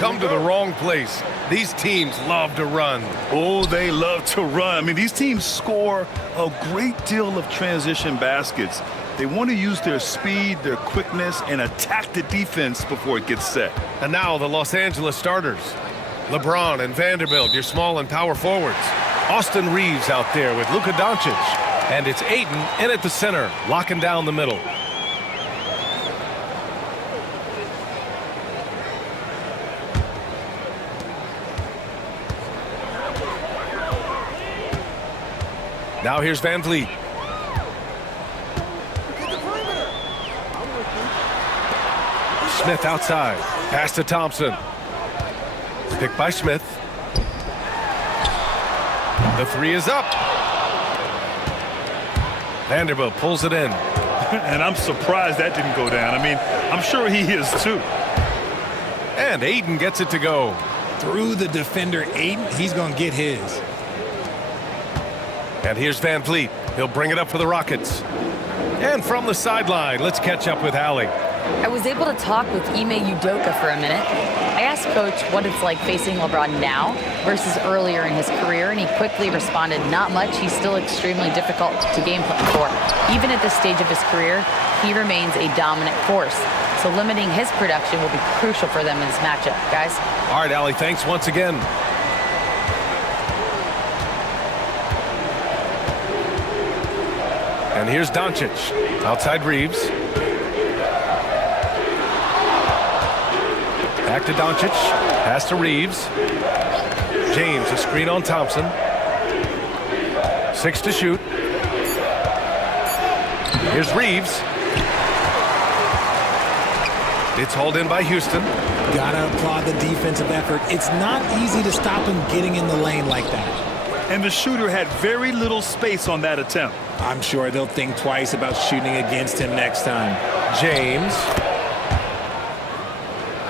come to the wrong place. These teams love to run. Oh, they love to run. I mean, these teams score a great deal of transition baskets. They want to use their speed, their quickness, and attack the defense before it gets set. And now the Los Angeles starters. LeBron and Vanderbilt, your small and power forwards. Austin Reeves out there with Luka Doncic. And it's Ayton in at the center, locking down the middle. Now here's Van Vliet. Smith outside. Pass to Thompson. Picked by Smith. The three is up. Vanderbilt pulls it in. And I'm surprised that didn't go down. I mean, I'm sure he is too. And Ayton gets it to go. Through the defender, Ayton, he's going to get his. And here's Van Vliet. He'll bring it up for the Rockets. And from the sideline, let's catch up with Allie. I was able to talk with Ime Udoka for a minute. I asked Coach what it's like facing LeBron now versus earlier in his career, and he quickly responded, not much. He's still extremely difficult to game plan for. Even at this stage of his career, he remains a dominant force. So limiting his production will be crucial for them in this matchup, guys. All right, Allie, thanks once again. And here's Doncic. Outside Reeves. Back to Doncic. Pass to Reeves. James, a screen on Thompson. 6 to shoot. Here's Reeves. It's hauled in by Houston. Gotta applaud the defensive effort. It's not easy to stop him getting in the lane like that. And the shooter had very little space on that attempt. I'm sure they'll think twice about shooting against him next time. James.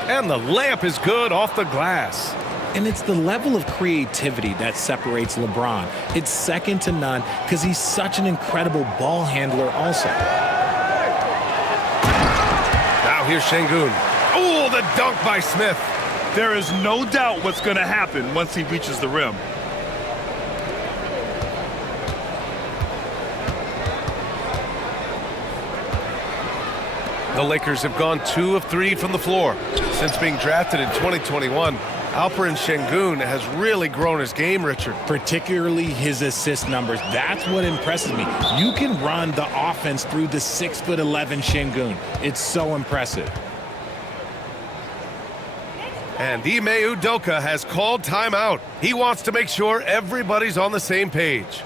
And the layup is good off the glass. And it's the level of creativity that separates LeBron. It's second to none because he's such an incredible ball handler also. Now here's Şengün. Oh, the dunk by Smith. There is no doubt what's going to happen once he reaches the rim. The Lakers have gone 2 of 3 from the floor since being drafted in 2021. Alperen Şengün has really grown his game, Richard. Particularly his assist numbers. That's what impresses me. You can run the offense through the 6'11" Şengün. It's so impressive. And Ime Udoka has called timeout. He wants to make sure everybody's on the same page.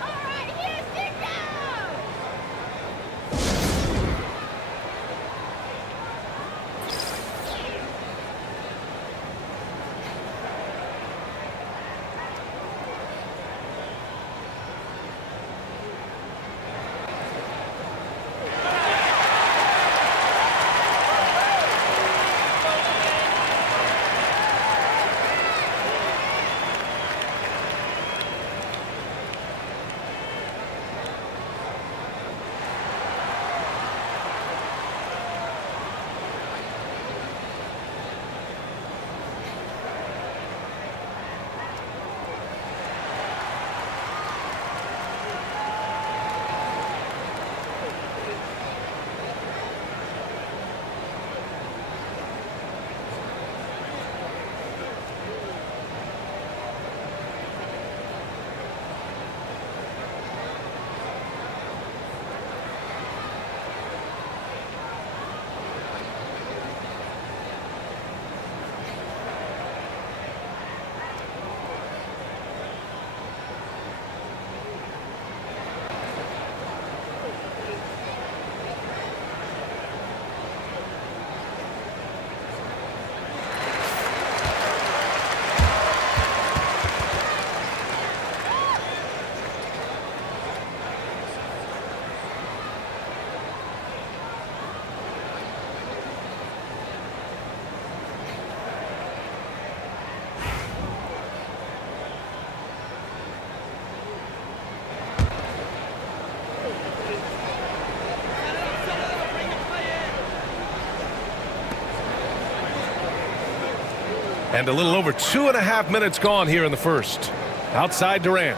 And a little over 2.5 minutes gone here in the first. Outside Durant.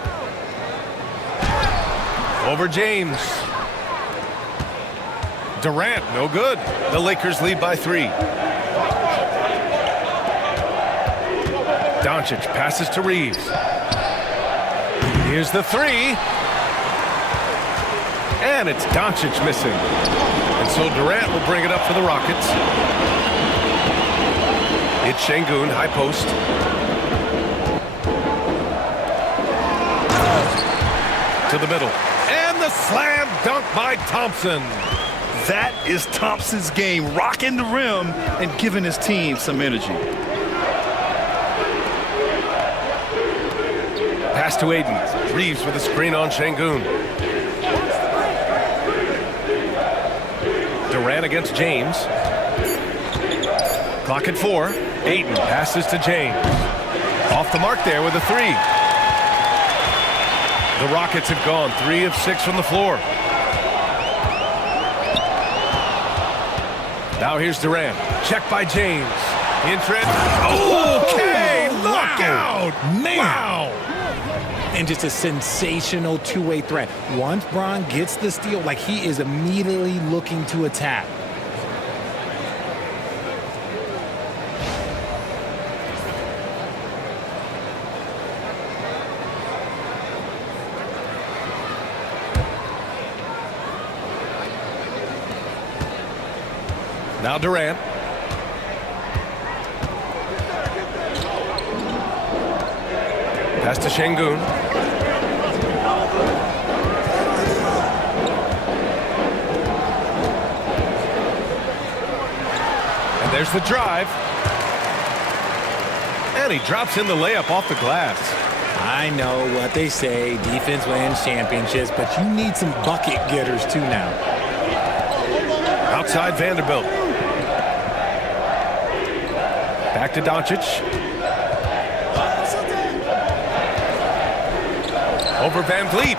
Over James. Durant, no good. The Lakers lead by 3. Doncic passes to Reeves. Here's the 3. And it's Doncic missing. And so Durant will bring it up for the Rockets. It's Şengün, high post. To the middle. And the slam dunk by Thompson. That is Thompson's game, rocking the rim and giving his team some energy. Pass to Aiden. Reeves with a screen on Şengün. Durant against James. Clock at 4. Aiden passes to James. Off the mark there with a 3. The Rockets have gone 3 of 6 from the floor. Now here's Durant. Check by James. In trend. Okay, look out! Man. Wow! And just a sensational two-way threat. Once Bron gets the steal, like he is immediately looking to attack. Now Durant. Pass to Şengün. And there's the drive. And he drops in the layup off the glass. I know what they say, defense wins championships, but you need some bucket getters too now. Outside Vanderbilt. Back to Doncic. Over Van Vliet.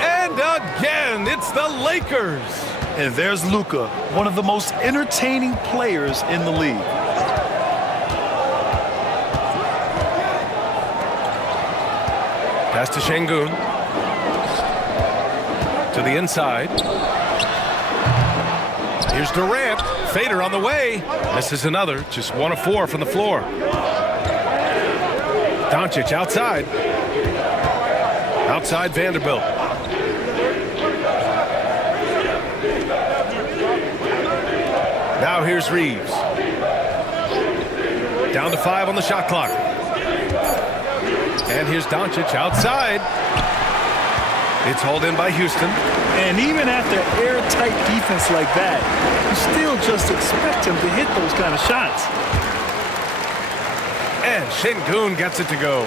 And again, it's the Lakers. And there's Luka, one of the most entertaining players in the league. Pass to Şengün. To the inside. Here's Durant. Fader on the way. This is another. Just 1 of 4 from the floor. Doncic outside. Outside Vanderbilt. Now here's Reeves. Down to 5 on the shot clock. And here's Doncic outside. It's hauled in by Houston. And even after airtight defense like that, you still just expect him to hit those kind of shots. And Şengün gets it to go.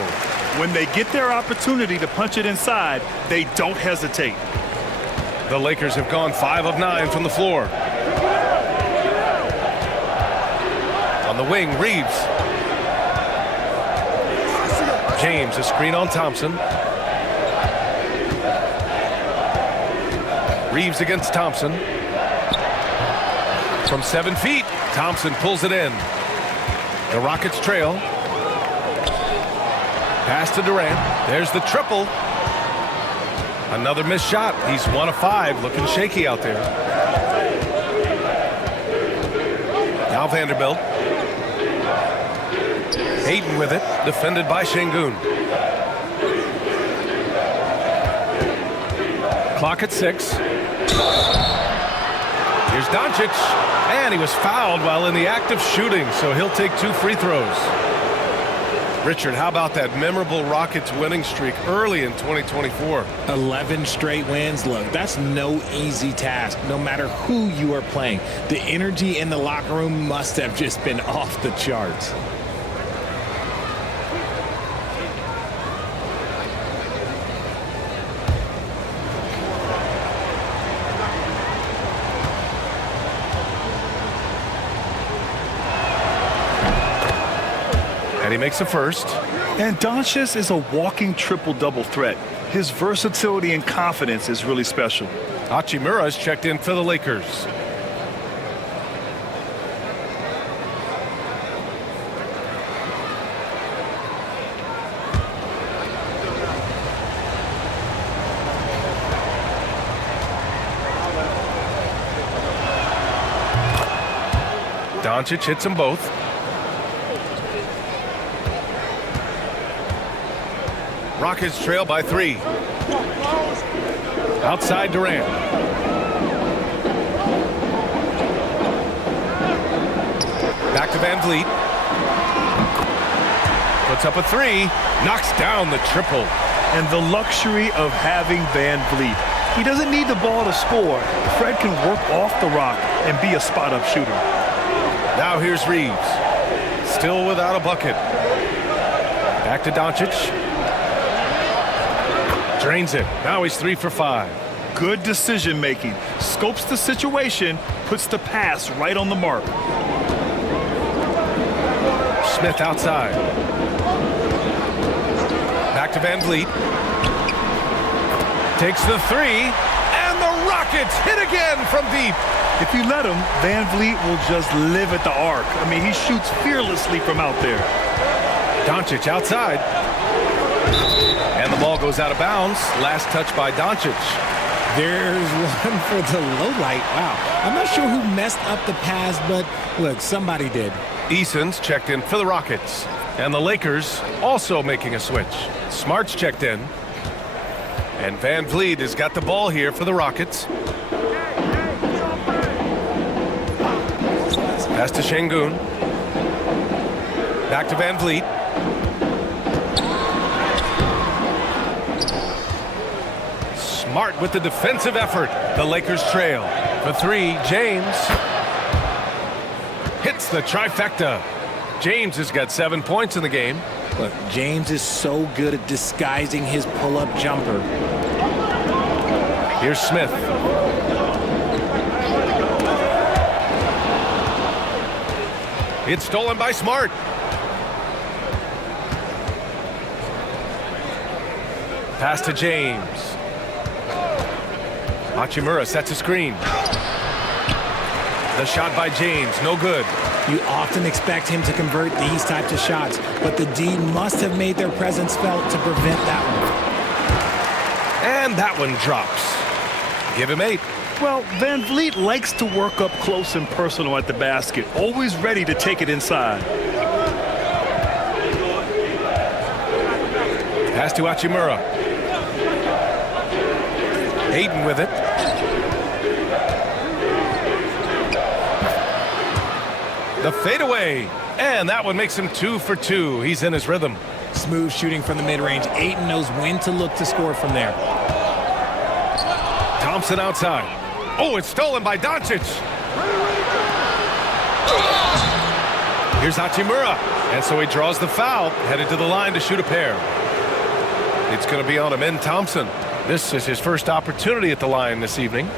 When they get their opportunity to punch it inside, they don't hesitate. The Lakers have gone 5 of 9 from the floor. On the wing, Reeves. James, a screen on Thompson. Reeves against Thompson. From 7 feet, Thompson pulls it in. The Rockets trail. Pass to Durant. There's the triple. Another missed shot. He's 1 of 5, looking shaky out there. Now Vanderbilt. Hayden with it, defended by Şengün. Clock at 6. Here's Doncic, and he was fouled while in the act of shooting, so he'll take 2 free throws. Richard, how about that memorable Rockets winning streak early in 2024? 11 straight wins. Look, that's no easy task, no matter who you are playing. The energy in the locker room must have just been off the charts. And he makes a first. And Doncic is a walking triple-double threat. His versatility and confidence is really special. Hachimura's checked in for the Lakers. Doncic hits them both. Rockets trail by 3. Outside Durant. Back to Van Vliet. Puts up a 3. Knocks down the triple. And the luxury of having Van Vliet. He doesn't need the ball to score. Fred can work off the rock and be a spot-up shooter. Now here's Reeves. Still without a bucket. Back to Doncic. Drains it. Now he's 3 for 5. Good decision-making. Scopes the situation, puts the pass right on the mark. Smith outside. Back to Van Vliet. Takes the 3, and the Rockets hit again from deep. If you let him, Van Vliet will just live at the arc. I mean, he shoots fearlessly from out there. Doncic outside. And the ball goes out of bounds. Last touch by Doncic. There's one for the low light. Wow. I'm not sure who messed up the pass, but look, somebody did. Eason's checked in for the Rockets. And the Lakers also making a switch. Smart's checked in. And Van Vliet has got the ball here for the Rockets. Pass to Şengün. Back to Van Vliet. Smart with the defensive effort. The Lakers trail. For 3, James. Hits the trifecta. James has got 7 points in the game. Look, James is so good at disguising his pull-up jumper. Here's Smith. It's stolen by Smart. Pass to James. Hachimura sets a screen. The shot by James, no good. You often expect him to convert these types of shots, but the D must have made their presence felt to prevent that one. And that one drops. Give him 8. Well, Van Vliet likes to work up close and personal at the basket, always ready to take it inside. Pass to Hachimura. Hayden with it. The fadeaway. And that one makes him 2 for 2. He's in his rhythm. Smooth shooting from the mid-range. Ayton knows when to look to score from there. Thompson outside. Oh, it's stolen by Doncic. Here's Hachimura. And so he draws the foul, headed to the line to shoot a pair. It's going to be on him in Thompson. This is his first opportunity at the line this evening.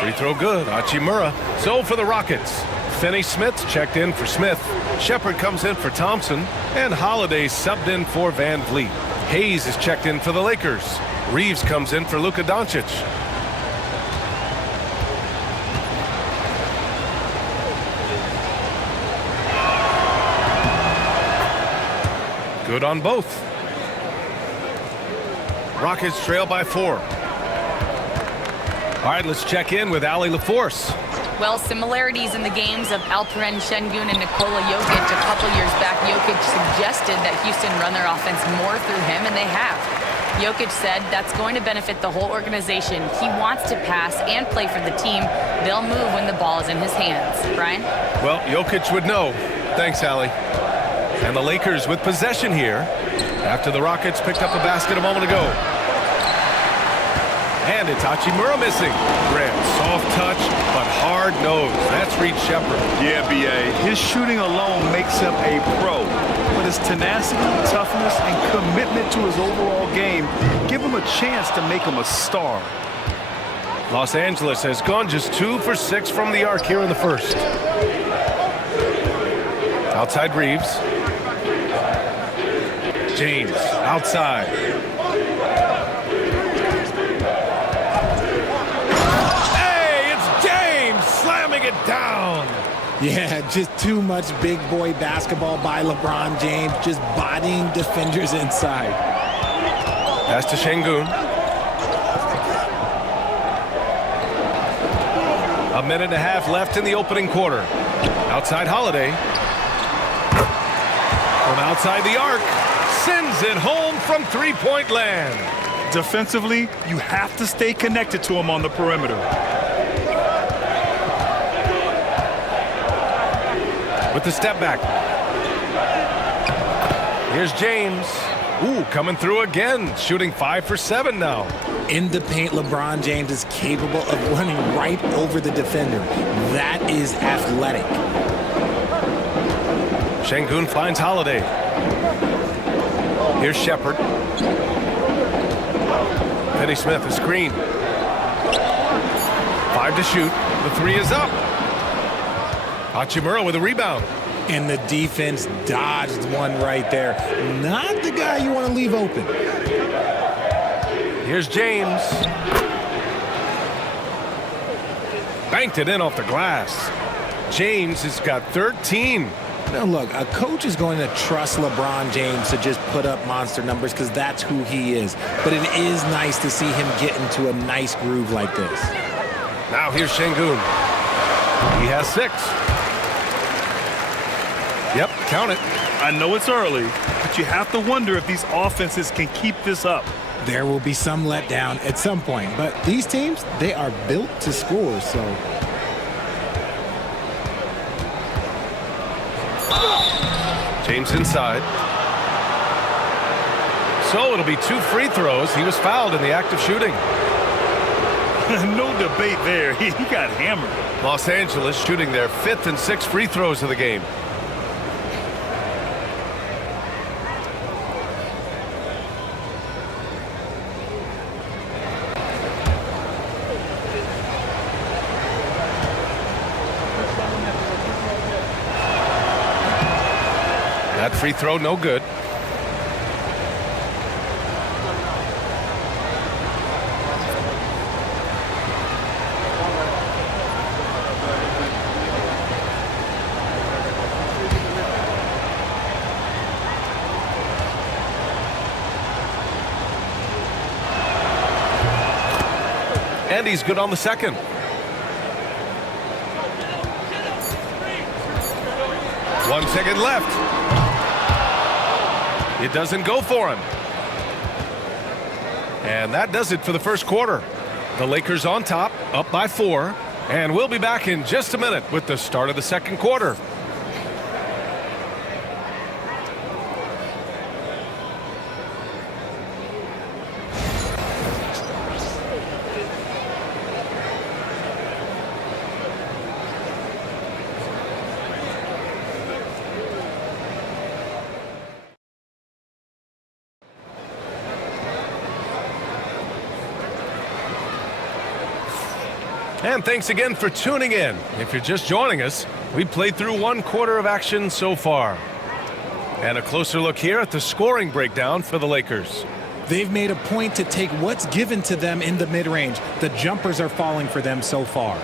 Free throw good. Hachimura. So for the Rockets. Finney-Smith checked in for Smith. Shepard comes in for Thompson. And Holiday subbed in for Van Vliet. Hayes is checked in for the Lakers. Reeves comes in for Luka Doncic. Good on both. Rockets trail by 4. All right, let's check in with Allie LaForce. Well, similarities in the games of Alperen Şengün and Nikola Jokic. A couple years back, Jokic suggested that Houston run their offense more through him, and they have. Jokic said that's going to benefit the whole organization. He wants to pass and play for the team. They'll move when the ball is in his hands. Brian? Well, Jokic would know. Thanks, Allie. And the Lakers with possession here after the Rockets picked up a basket a moment ago. And it's Hachimura missing. Grant, soft touch, but hard nose. That's Reed Shepard. Yeah, B.A. His shooting alone makes him a pro. But his tenacity, toughness, and commitment to his overall game give him a chance to make him a star. Los Angeles has gone just 2 for 6 from the arc here in the first. Outside Reeves. James outside. Hey, it's James slamming it down. Yeah, just too much big boy basketball by LeBron James, just bodying defenders inside. Pass to Şengün. A minute and a half left in the opening quarter. Outside Holiday. From outside the arc. Sends it home from three-point land. Defensively, you have to stay connected to him on the perimeter. With the step back. Here's James. Ooh, coming through again. Shooting 5 for 7 now. In the paint, LeBron James is capable of running right over the defender. That is athletic. Şengün finds Holiday. Here's Shepard. Finney Smith, a screen. 5 to shoot. The 3 is up. Hachimura with a rebound. And the defense dodged one right there. Not the guy you want to leave open. Here's James. Banked it in off the glass. James has got 13. Now look, a coach is going to trust LeBron James to just put up monster numbers because that's who he is. But it is nice to see him get into a nice groove like this. Now here's Şengün. He has 6. Yep, count it. I know it's early, but you have to wonder if these offenses can keep this up. There will be some letdown at some point, but these teams, they are built to score, so. James inside. So it'll be 2 free throws. He was fouled in the act of shooting. No debate there. He got hammered. Los Angeles shooting their 5th and 6th free throws of the game. That free throw, no good. And he's good on the second. One second left. It doesn't go for him. And that does it for the first quarter. The Lakers on top, up by 4. And we'll be back in just a minute with the start of the second quarter. And thanks again for tuning in. If you're just joining us, we played through 1 quarter of action so far. And a closer look here at the scoring breakdown for the Lakers. They've made a point to take what's given to them in the mid-range. The jumpers are falling for them so far.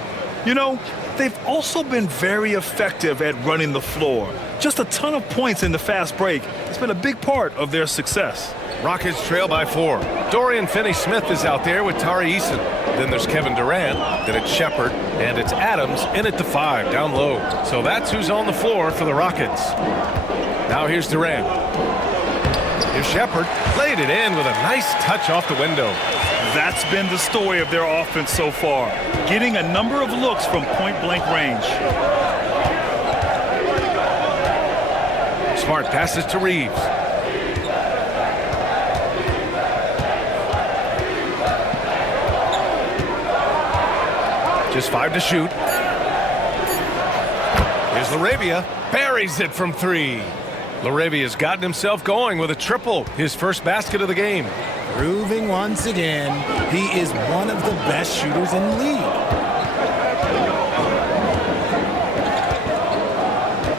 You know, they've also been very effective at running the floor. Just a ton of points in the fast break. It's been a big part of their success. Rockets trail by 4. Dorian Finney-Smith is out there with Tari Eason. Then there's Kevin Durant, then it's Shepard, and it's Adams in at the 5, down low. So that's who's on the floor for the Rockets. Now here's Durant. Here's Shepard, laid it in with a nice touch off the window. That's been the story of their offense so far, getting a number of looks from point-blank range. Smart passes to Reeves. Just 5 to shoot. Here's LaRavia. Buries it from 3. LaRavia's gotten himself going with a triple. His first basket of the game. Proving once again, he is one of the best shooters in the league.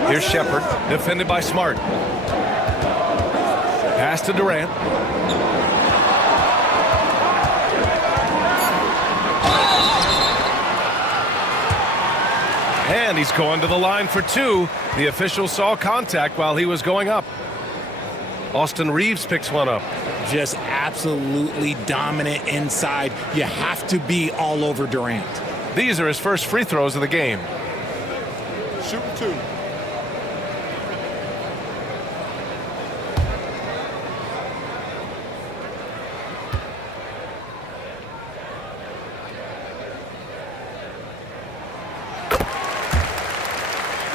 Here's Shepard, defended by Smart. Pass to Durant. And he's going to the line for two. The official saw contact while he was going up. Austin Reeves picks one up. Just absolutely dominant inside. You have to be all over Durant. These are his first free throws of the game. Shoot two.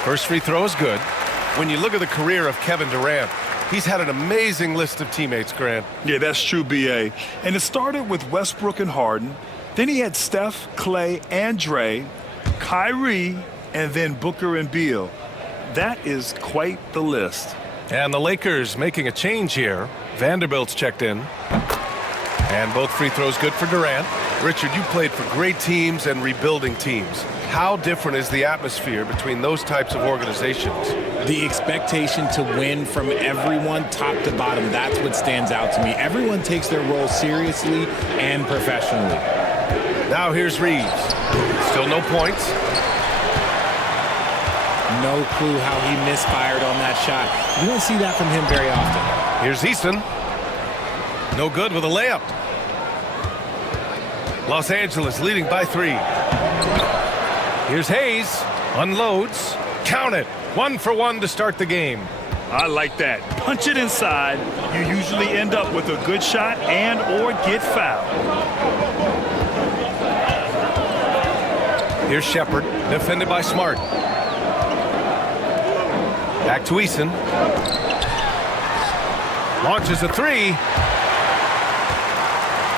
First free throw is good. When you look at the career of Kevin Durant, he's had an amazing list of teammates, Grant. Yeah, that's true, B.A. And it started with Westbrook and Harden. Then he had Steph, Clay, and Dre, Kyrie, and then Booker and Beal. That is quite the list. And the Lakers making a change here. Vanderbilt's checked in. And both free throws good for Durant. Richard, you played for great teams and rebuilding teams. How different is the atmosphere between those types of organizations? The expectation to win from everyone, top to bottom, that's what stands out to me. Everyone takes their role seriously and professionally. Now here's Reeves. Still no points. No clue how he misfired on that shot. You don't see that from him very often. Here's Easton. No good with a layup. Los Angeles leading by 3. Here's Hayes. Unloads. Count it. 1 for 1 to start the game. I like that. Punch it inside. You usually end up with a good shot and or get fouled. Here's Shepard, defended by Smart. Back to Eason. Launches a 3.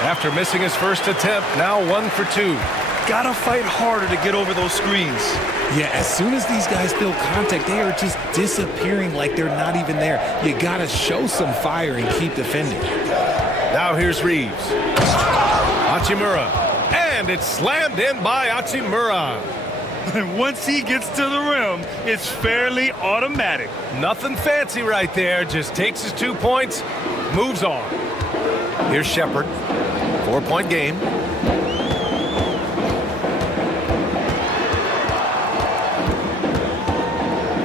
After missing his first attempt, now 1 for 2. Gotta fight harder to get over those screens. Yeah, as soon as these guys feel contact, they are just disappearing like they're not even there. You gotta show some fire and keep defending. Now here's Reeves. Hachimura. And it's slammed in by Hachimura. And once he gets to the rim, it's fairly automatic. Nothing fancy right there. Just takes his 2 points, moves on. Here's Shepard. 4-point game.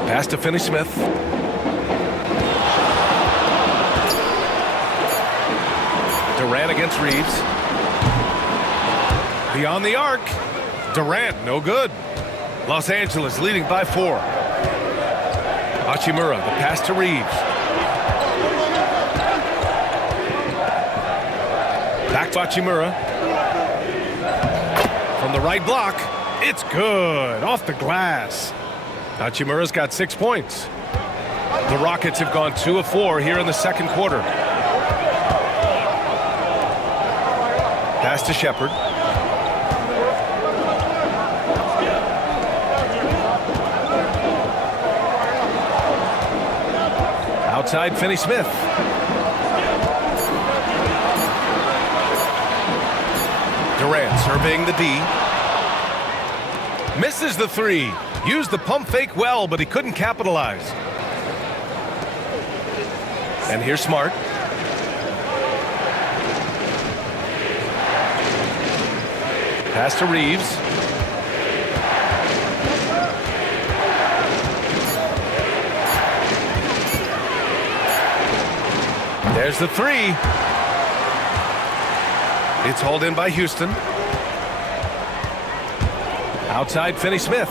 Pass to Finney-Smith. Durant against Reeves. Beyond the arc. Durant, no good. Los Angeles leading by 4. Hachimura, the pass to Reeves. Back to Hachimura. From the right block. It's good. Off the glass. Hachimura's got 6 points. The Rockets have gone 2 of 4 here in the second quarter. Pass to Shepard. Outside Finney-Smith. Durant surveying the D. Misses the 3. Used the pump fake well, but he couldn't capitalize. And here's Smart. Pass to Reeves. There's the 3. It's hauled in by Houston. Outside Finney-Smith.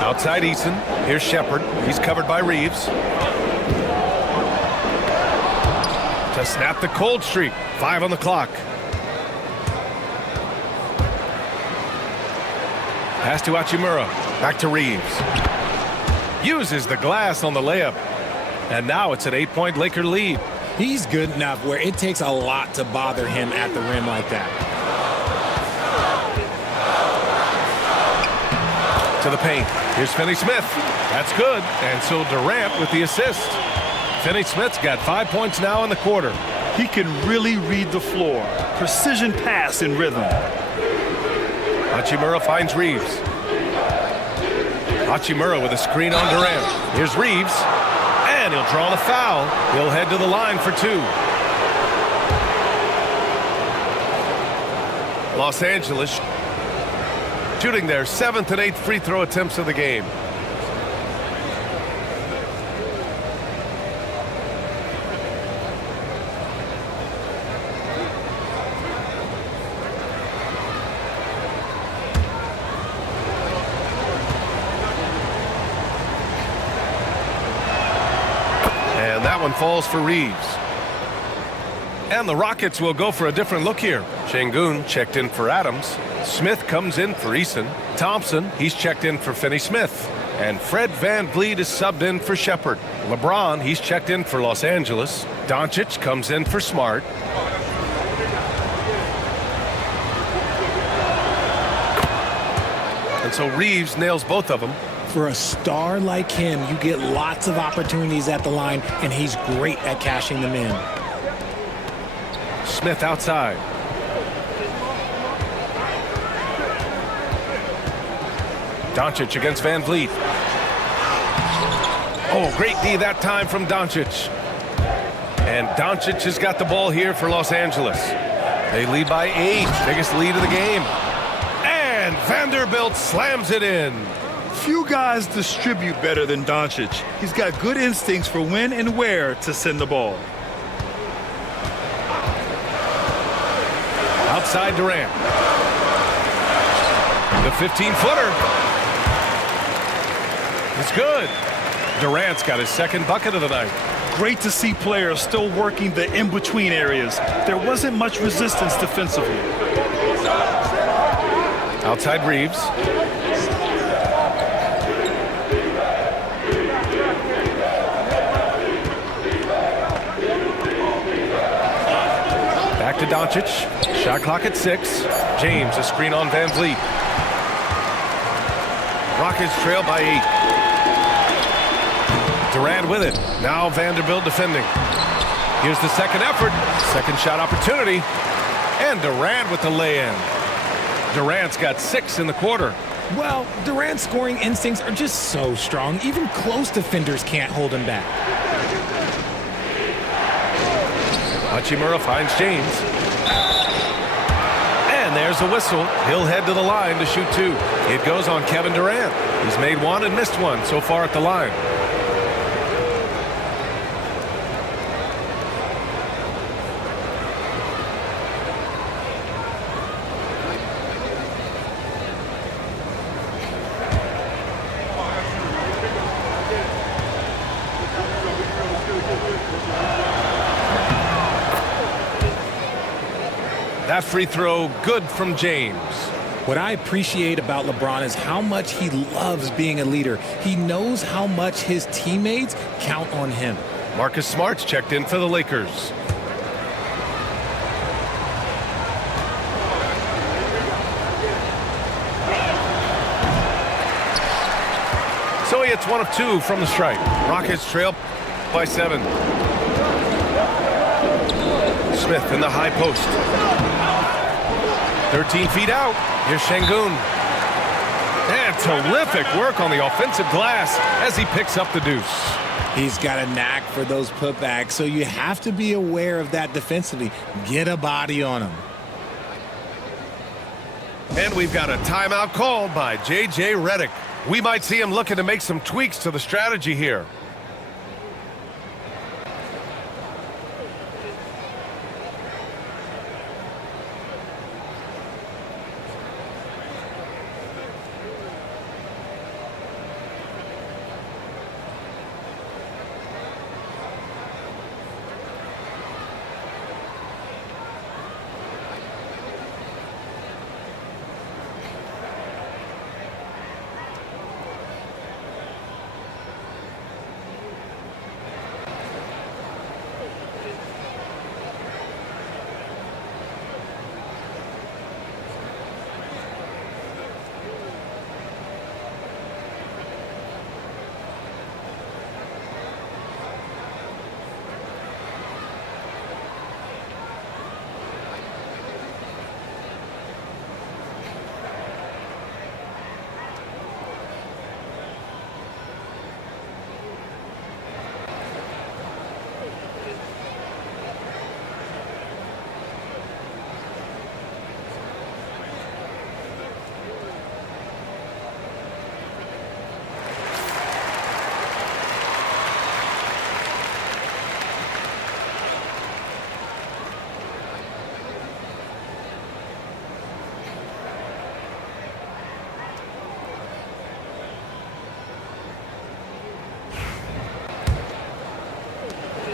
Outside Eason. Here's Shepard. He's covered by Reeves. To snap the cold streak. 5 on the clock. Pass to Hachimura. Back to Reeves. Uses the glass on the layup. And now it's an 8-point Laker lead. He's good enough where it takes a lot to bother him at the rim like that. To the paint. Here's Finney-Smith. That's good. And so Durant with the assist. Finney-Smith's got 5 points now in the quarter. He can really read the floor. precision pass in rhythm. Hachimura finds Reeves. Hachimura with a screen on Durant. Here's Reeves, and he'll draw the foul. He'll head to the line for two. Los Angeles shooting their 7th and 8th free throw attempts of the game. And that one falls for Reeves. And the Rockets will go for a different look here. Şengün checked in for Adams. Smith comes in for Eason. Thompson, he's checked in for Finney-Smith. And Fred VanVleet is subbed in for Shepard. LeBron, he's checked in for Los Angeles. Doncic comes in for Smart. And so Reeves nails both of them. For a star like him, you get lots of opportunities at the line, and he's great at cashing them in. Smith outside. Doncic against VanVleet. Oh, great D that time from Doncic. And Doncic has got the ball here for Los Angeles. They lead by 8, biggest lead of the game. And Vanderbilt slams it in. Few guys distribute better than Doncic. He's got good instincts for when and where to send the ball. Outside Durant. The 15-footer. It's good. Durant's got his second bucket of the night. Great to see players still working the in-between areas. There wasn't much resistance defensively. Outside Reeves. Back to Doncic. Shot clock at 6. James, a screen on VanVleet. Rockets trail by 8. Durant with it. Now Vanderbilt defending. Here's the second effort. Second shot opportunity. And Durant with the lay-in. Durant's got 6 in the quarter. Well, Durant's scoring instincts are just so strong. Even close defenders can't hold him back. Hachimura finds James. And there's a whistle. He'll head to the line to shoot 2. It goes on Kevin Durant. He's made 1 and missed 1 so far at the line. That free throw good from James. What I appreciate about LeBron is how much he loves being a leader. He knows how much his teammates count on him. Marcus Smart's checked in for the Lakers. So he hits 1 of 2 from the stripe. Rockets trail by 7. Smith in the high post. 13 feet out. Here's Şengün. And terrific work on the offensive glass as he picks up the deuce. He's got a knack for those putbacks, so you have to be aware of that defensively. Get a body on him. And we've got a timeout called by J.J. Redick. We might see him looking to make some tweaks to the strategy here.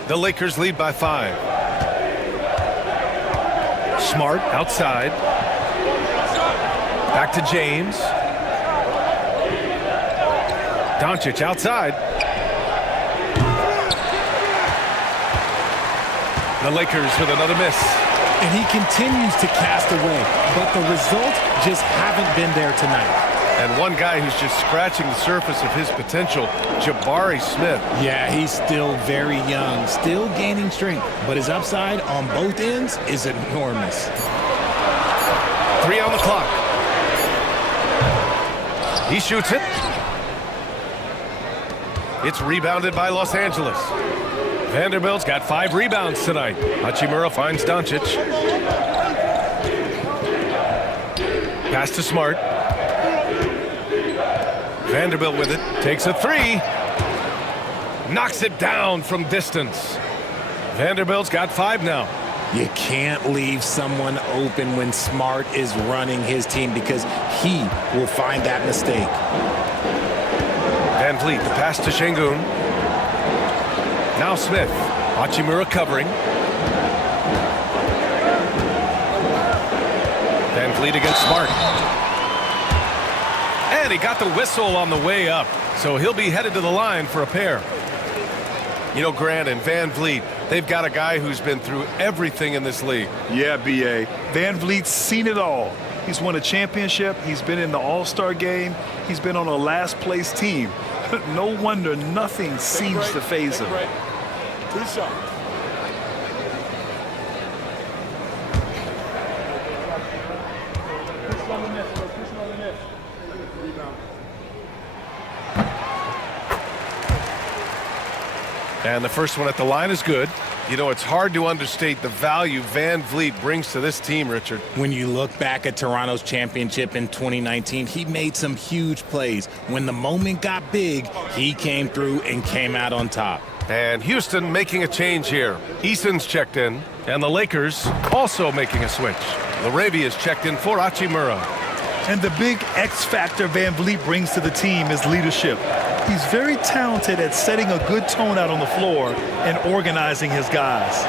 The Lakers lead by 5. Smart outside. Back to James. Doncic outside. The Lakers with another miss. And he continues to cast away, but the results just haven't been there tonight. And one guy who's just scratching the surface of his potential, Jabari Smith. Yeah, he's still very young, still gaining strength, but his upside on both ends is enormous. 3 on the clock. He shoots it. It's rebounded by Los Angeles. Vanderbilt's got 5 rebounds tonight. Hachimura finds Doncic. Pass to Smart. Vanderbilt with it. Takes a 3. Knocks it down from distance. Vanderbilt's got 5 now. You can't leave someone open when Smart is running his team because he will find that mistake. Van Vliet, the pass to Şengün. Now Smith. Hachimura covering. Van Vliet against Smart. And he got the whistle on the way up, so he'll be headed to the line for a pair. You know, Grant and Van Vliet, they've got a guy who's been through everything in this league. Yeah, B.A. Van Vliet's seen it all. He's won a championship. He's been in the All-Star game. He's been on a last-place team. No wonder nothing seems to faze him. 3 shots. And the first one at the line is good. You know, it's hard to understate the value Van Vliet brings to this team, Richard. When you look back at Toronto's championship in 2019, he made some huge plays. When the moment got big, he came through and came out on top. And Houston making a change here. Eason's checked in, and the Lakers also making a switch. Laravia's checked in for Hachimura. And the big X factor Van Vliet brings to the team is leadership. He's very talented at setting a good tone out on the floor and organizing his guys.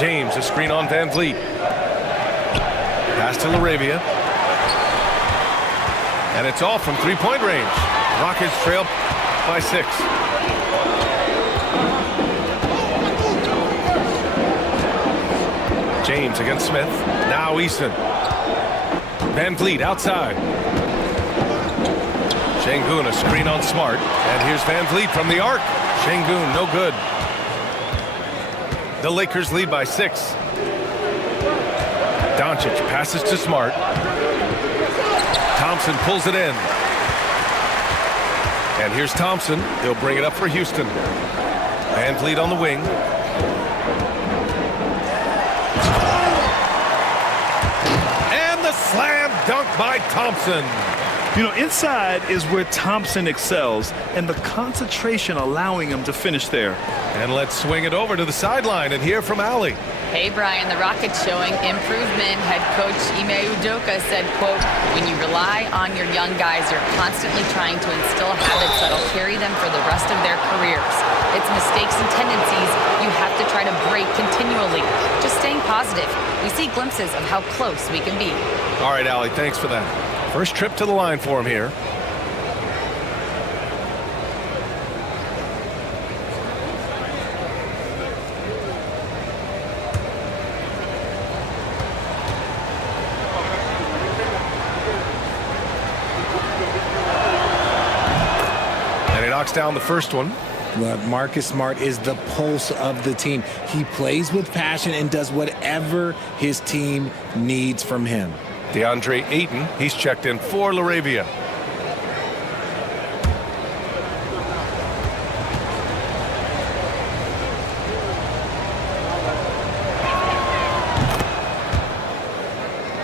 James, a screen on Van Vliet. Pass to Laravia. And it's all from three-point range. Rockets trail by 6. James against Smith. Now Eason. Van Vliet outside. Şengün, a screen on Smart. And here's Van Vliet from the arc. Şengün, no good. The Lakers lead by 6. Doncic passes to Smart. Thompson pulls it in. And here's Thompson. He'll bring it up for Houston. Van Vliet on the wing. And the slam dunk by Thompson. You know, inside is where Thompson excels, and the concentration allowing him to finish there. And let's swing it over to the sideline and hear from Allie. Hey, Brian, the Rockets showing improvement. Head coach Ime Udoka said, quote, when you rely on your young guys, you're constantly trying to instill habits that'll carry them for the rest of their careers. It's mistakes and tendencies you have to try to break continually. Just staying positive. We see glimpses of how close we can be. All right, Allie, thanks for that. First trip to the line for him here. And he knocks down the first one. Look, Marcus Smart is the pulse of the team. He plays with passion and does whatever his team needs from him. DeAndre Ayton, he's checked in for Laravia.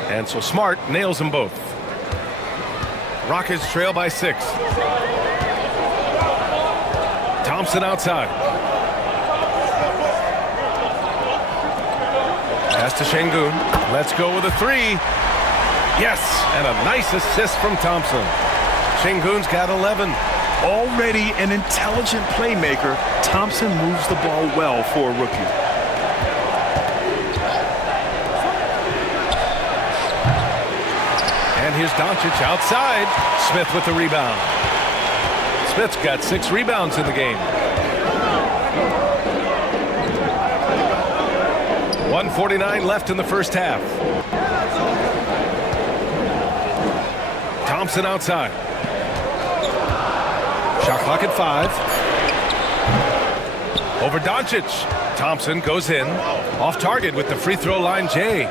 And so Smart nails them both. Rockets trail by 6. Thompson outside. Pass to Şengün. Let's go with a 3. Yes, and a nice assist from Thompson. Şengün's got 11. Already an intelligent playmaker, Thompson moves the ball well for a rookie. And here's Doncic outside. Smith with the rebound. Smith's got 6 rebounds in the game. 1:49 left in the first half. Thompson outside. Shot clock at 5. Over Doncic. Thompson goes in. Off target with the free throw line, Jay.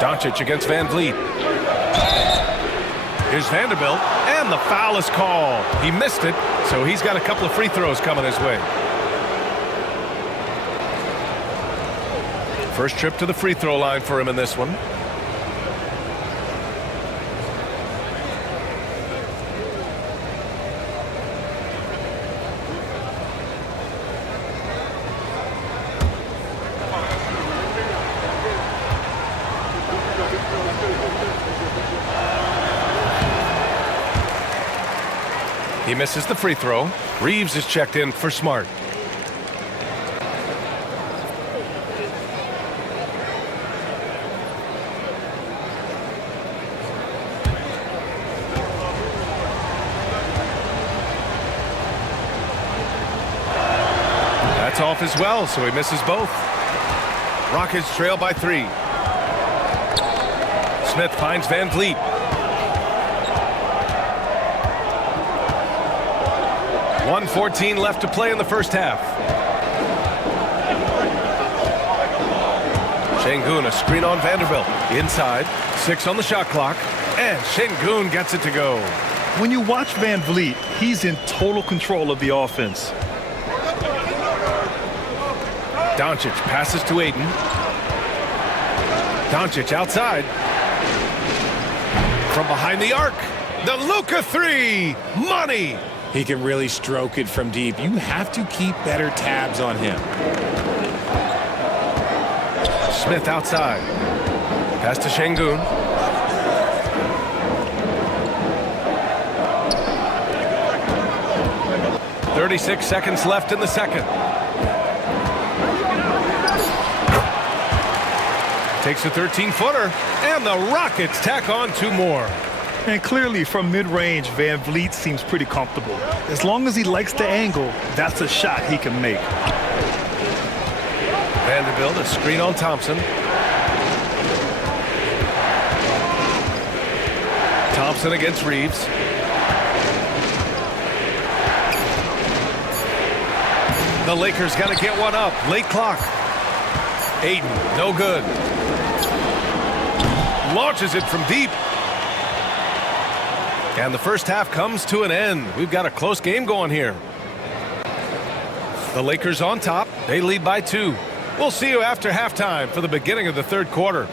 Doncic against Van Vliet. Here's Vanderbilt, and the foul is called. He missed it, so he's got a couple of free throws coming his way. First trip to the free throw line for him in this one. He misses the free throw. Reeves is checked in for Smart. That's off as well, so he misses both. Rockets trail by 3. Smith finds Van Vliet. .114 left to play in the first half. Şengün, a screen on Vanderbilt. Inside, 6 on the shot clock, and Şengün gets it to go. When you watch Van Vliet, he's in total control of the offense. Doncic passes to Ayton. Doncic outside. From behind the arc, the Luka 3, money. He can really stroke it from deep. You have to keep better tabs on him. Smith outside. Pass to Şengün. .36 seconds left in the second. Takes a 13-footer, and the Rockets tack on 2 more. And clearly, from mid-range, Van Vliet seems pretty comfortable. As long as he likes the angle, that's a shot he can make. Vanderbilt, a screen on Thompson. Thompson against Reeves. The Lakers got to get one up. Late clock. Ayton, no good. Launches it from deep. And the first half comes to an end. We've got a close game going here. The Lakers on top. They lead by 2. We'll see you after halftime for the beginning of the third quarter.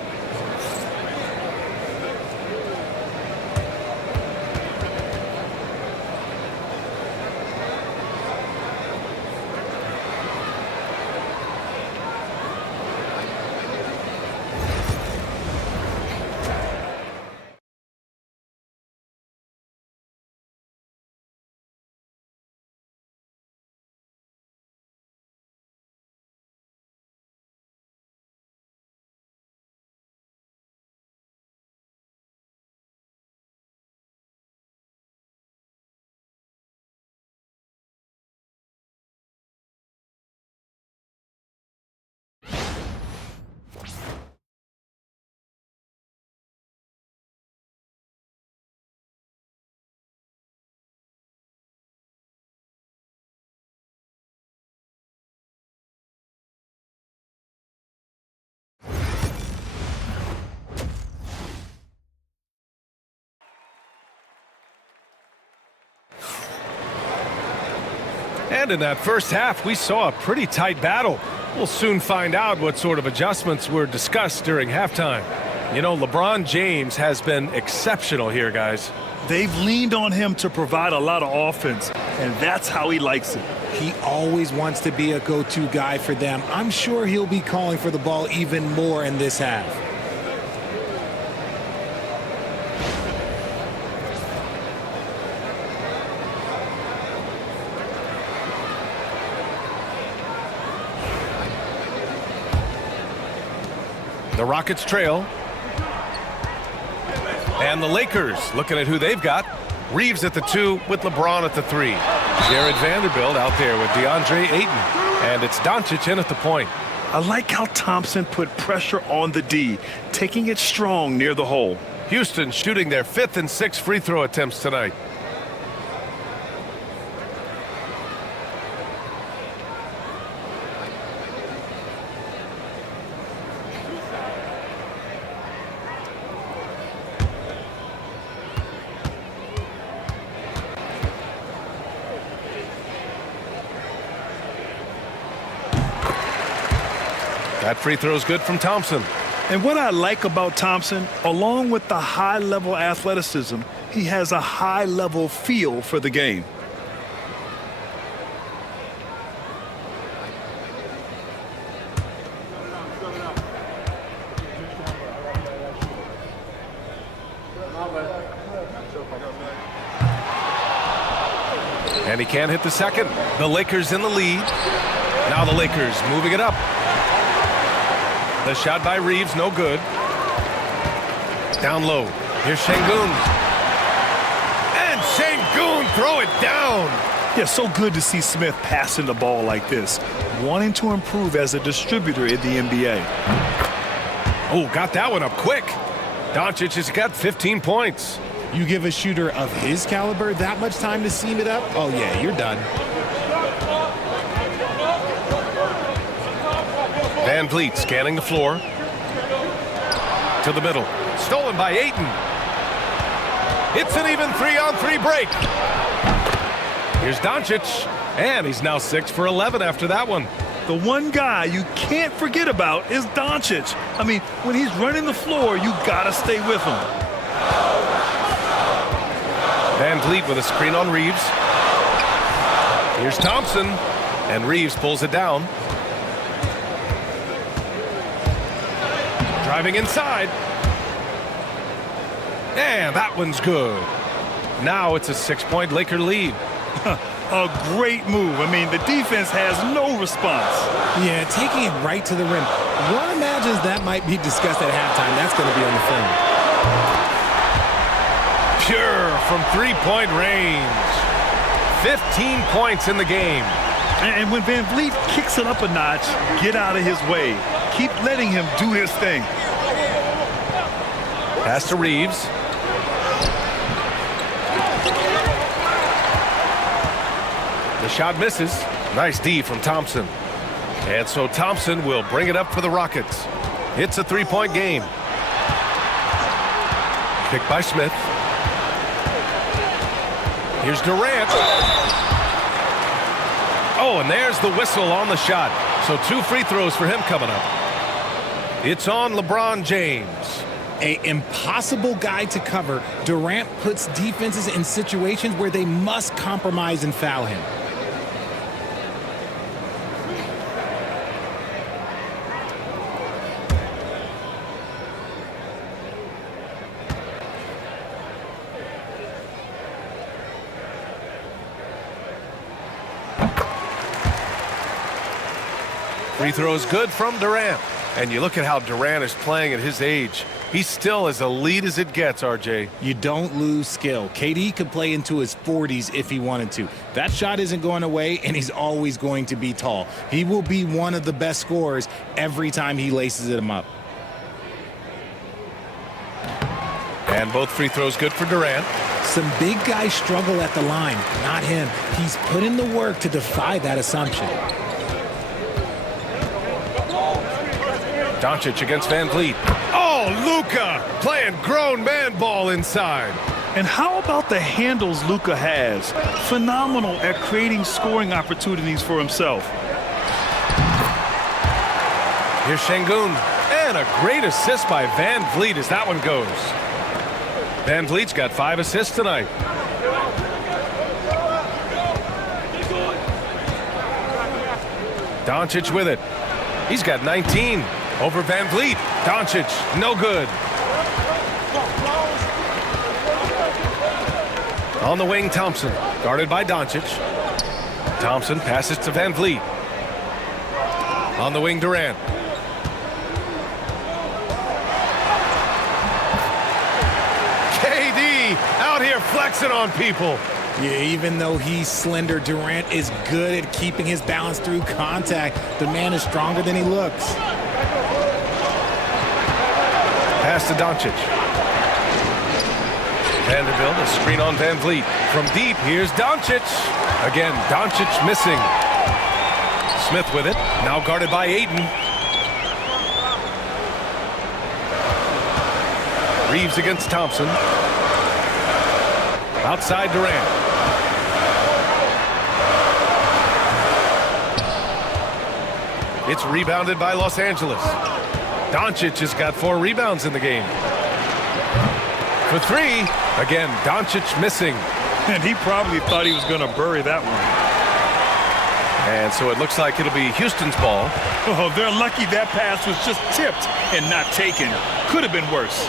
And in that first half, we saw a pretty tight battle. We'll soon find out what sort of adjustments were discussed during halftime. You know, LeBron James has been exceptional here, guys. They've leaned on him to provide a lot of offense, and that's how he likes it. He always wants to be a go-to guy for them. I'm sure he'll be calling for the ball even more in this half. The Rockets trail. And the Lakers looking at who they've got. Reeves at the 2 with LeBron at the 3. Jared Vanderbilt out there with DeAndre Ayton. And it's Doncic in at the point. I like how Thompson put pressure on the D, taking it strong near the hole. Houston shooting their 5th and 6th free throw attempts tonight. That free throw is good from Thompson. And what I like about Thompson, along with the high-level athleticism, he has a high-level feel for the game. And he can't hit the second. The Lakers in the lead. Now the Lakers moving it up. The shot by Reeves, no good. Down low. Here's Şengün. And Şengün throw it down. Yeah, so good to see Smith passing the ball like this, wanting to improve as a distributor in the NBA. Oh, got that one up quick. Doncic has got 15 points. You give a shooter of his caliber that much time to seam it up? Oh, yeah, you're done. Van Vliet scanning the floor. To the middle. Stolen by Ayton. It's an even 3-on-3 break. Here's Doncic. And he's now 6 for 11 after that one. The one guy you can't forget about is Doncic. I mean, when he's running the floor, you gotta stay with him. Van Vliet with a screen on Reeves. Here's Thompson. And Reeves pulls it down. Driving inside. And that one's good. Now it's a 6-point Laker lead. A great move. I mean, the defense has no response. Yeah, taking it right to the rim. One imagines that might be discussed at halftime. That's going to be on the film. Pure from 3-point range. 15 points in the game. And when Van Vliet kicks it up a notch, get out of his way. Keep letting him do his thing. Pass to Reeves. The shot misses. Nice D from Thompson. And so Thompson will bring it up for the Rockets. It's a 3-point game. Picked by Smith. Here's Durant. Oh, and there's the whistle on the shot. So 2 free throws for him coming up. It's on LeBron James. An impossible guy to cover. Durant puts defenses in situations where they must compromise and foul him. Free throw is good from Durant. And you look at how Durant is playing at his age. He's still as elite as it gets, RJ. You don't lose skill. KD could play into his 40s if he wanted to. That shot isn't going away, and he's always going to be tall. He will be one of the best scorers every time he laces them up. And both free throws good for Durant. Some big guys struggle at the line, not him. He's put in the work to defy that assumption. Doncic against Van Vliet. Oh, Luka playing grown man ball inside. And how about the handles Luka has? Phenomenal at creating scoring opportunities for himself. Here's Şengün. And a great assist by Van Vliet as that one goes. Van Vliet's got 5 assists tonight. Doncic with it. He's got 19. Over Van Vliet. Doncic, no good. On the wing, Thompson, guarded by Doncic. Thompson passes to Van Vliet. On the wing, Durant. out here flexing on people. Yeah, even though he's slender, Durant is good at keeping his balance through contact. The man is stronger than he looks. Pass to Doncic. Vanderbilt, a screen on Van Vliet. From deep, here's Doncic. Again, Doncic missing. Smith with it, now guarded by Ayton. Reeves against Thompson. Outside Durant. It's rebounded by Los Angeles. Doncic has got 4 rebounds in the game. For 3, again, Doncic missing. And he probably thought he was going to bury that one. And so it looks like it'll be Houston's ball. Oh, they're lucky that pass was just tipped and not taken. Could have been worse.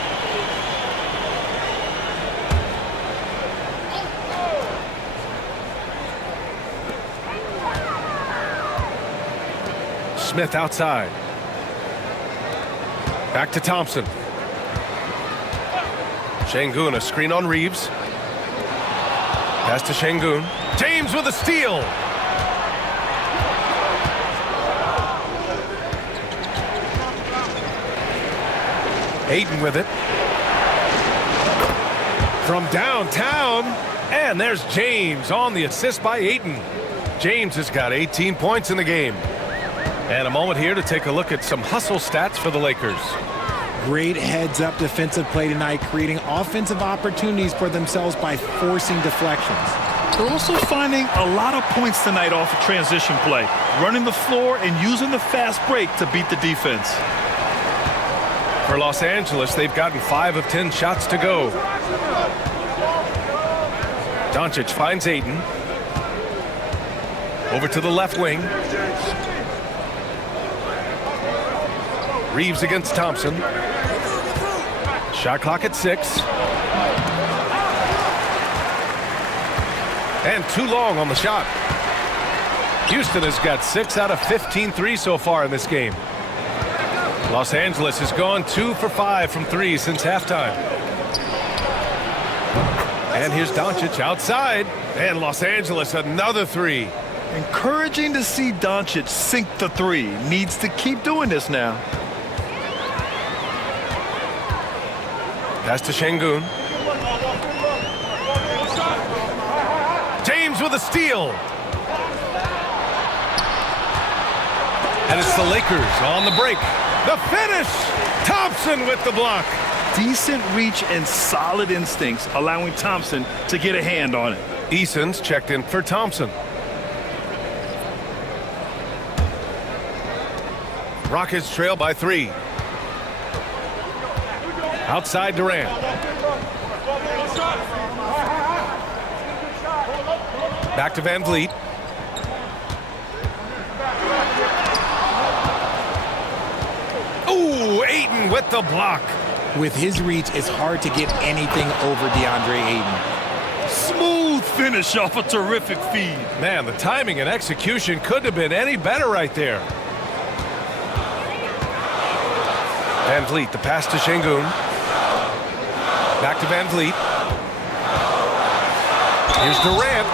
Smith outside. Back to Thompson. Şengün, a screen on Reeves. Pass to Şengün. James with a steal. Ayton with it. From downtown. And there's James on the assist by Ayton. James has got 18 points in the game. And a moment here to take a look at some hustle stats for the Lakers. Great heads-up defensive play tonight, creating offensive opportunities for themselves by forcing deflections. They're also finding a lot of points tonight off of transition play, running the floor and using the fast break to beat the defense. For Los Angeles, they've gotten 5 of 10 shots to go. Doncic finds Ayton. Over to the left wing. Reeves against Thompson. Shot clock at 6. And too long on the shot. Houston has got 6 out of 15 threes so far in this game. Los Angeles has gone 2 for 5 from 3 since halftime. And here's Doncic outside. And Los Angeles another 3. Encouraging to see Doncic sink the 3. Needs to keep doing this now. Pass to Şengün. James with a steal. And it's the Lakers on the break. The finish. Thompson with the block. Decent reach and solid instincts, allowing Thompson to get a hand on it. Eason's checked in for Thompson. Rockets trail by 3. Outside Durant. Back to Van Vliet. Ooh, Ayton with the block. With his reach, it's hard to get anything over DeAndre Ayton. Smooth finish off a terrific feed. Man, the timing and execution couldn't have been any better right there. Van Vliet, the pass to Şengün. Back to Van Vliet. Here's Durant.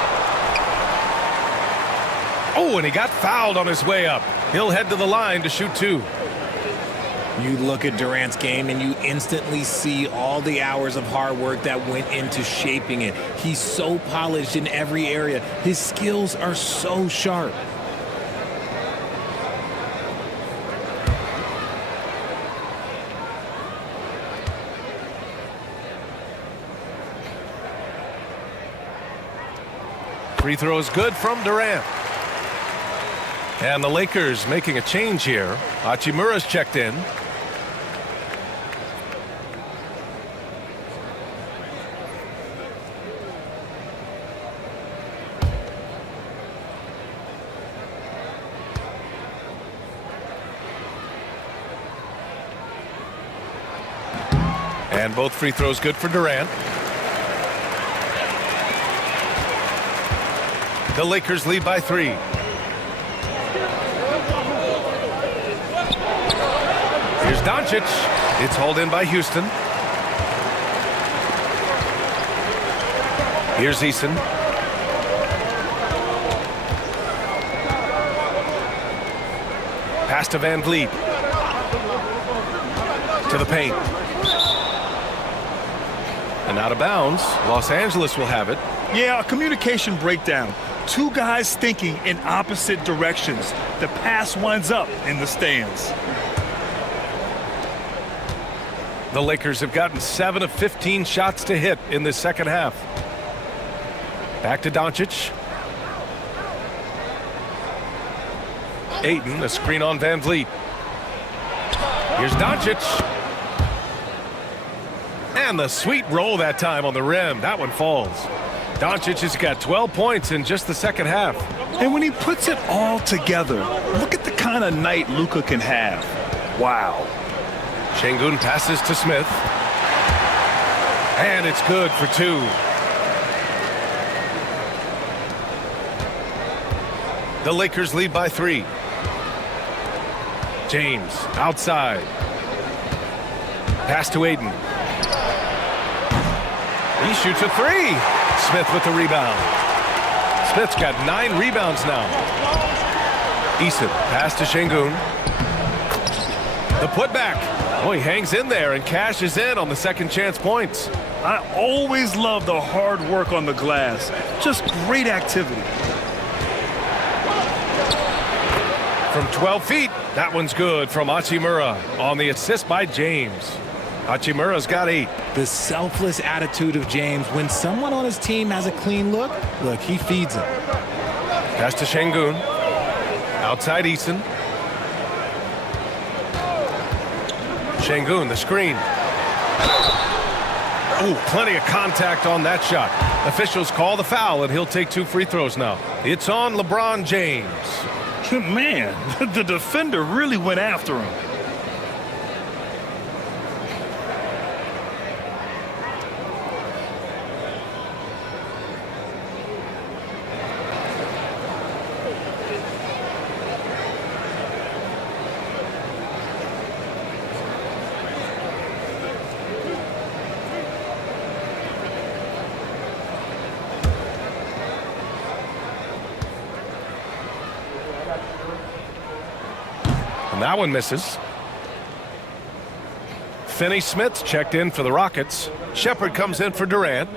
Oh, and he got fouled on his way up. He'll head to the line to shoot 2. You look at Durant's game and you instantly see all the hours of hard work that went into shaping it. He's so polished in every area. His skills are so sharp. Free throw is good from Durant. And the Lakers making a change here. Hachimura's checked in. And both free throws good for Durant. The Lakers lead by 3. Here's Doncic. It's hauled in by Houston. Here's Eason. Pass to Van Vliet. To the paint. And out of bounds. Los Angeles will have it. Yeah, a communication breakdown. Two guys thinking in opposite directions. The pass winds up in the stands. The Lakers have gotten 7 of 15 shots to hit in this second half. Back to Doncic. Ayton, a screen on Van Vliet. Here's Doncic. And the sweet roll that time on the rim. That one falls. Doncic has got 12 points in just the second half. And when he puts it all together, look at the kind of night Luka can have. Wow. Şengün passes to Smith. And it's good for 2. The Lakers lead by 3. James outside. Pass to Ayton. He shoots a 3. Smith with the rebound. Smith's got 9 rebounds now. Eason pass to Şengün. The putback. Oh, he hangs in there and cashes in on the second chance points. I always love the hard work on the glass. Just great activity. From 12 feet, that one's good from Hachimura on the assist by James. Hachimura's got 8. The selfless attitude of James. When someone on his team has a clean look, he feeds him. Pass to Şengün. Outside Eason. Şengün, the screen. Oh, plenty of contact on that shot. Officials call the foul, and he'll take 2 free throws now. It's on LeBron James. Man, the defender really went after him. And that one misses. Finney Smith's checked in for the Rockets. Shepard comes in for Durant.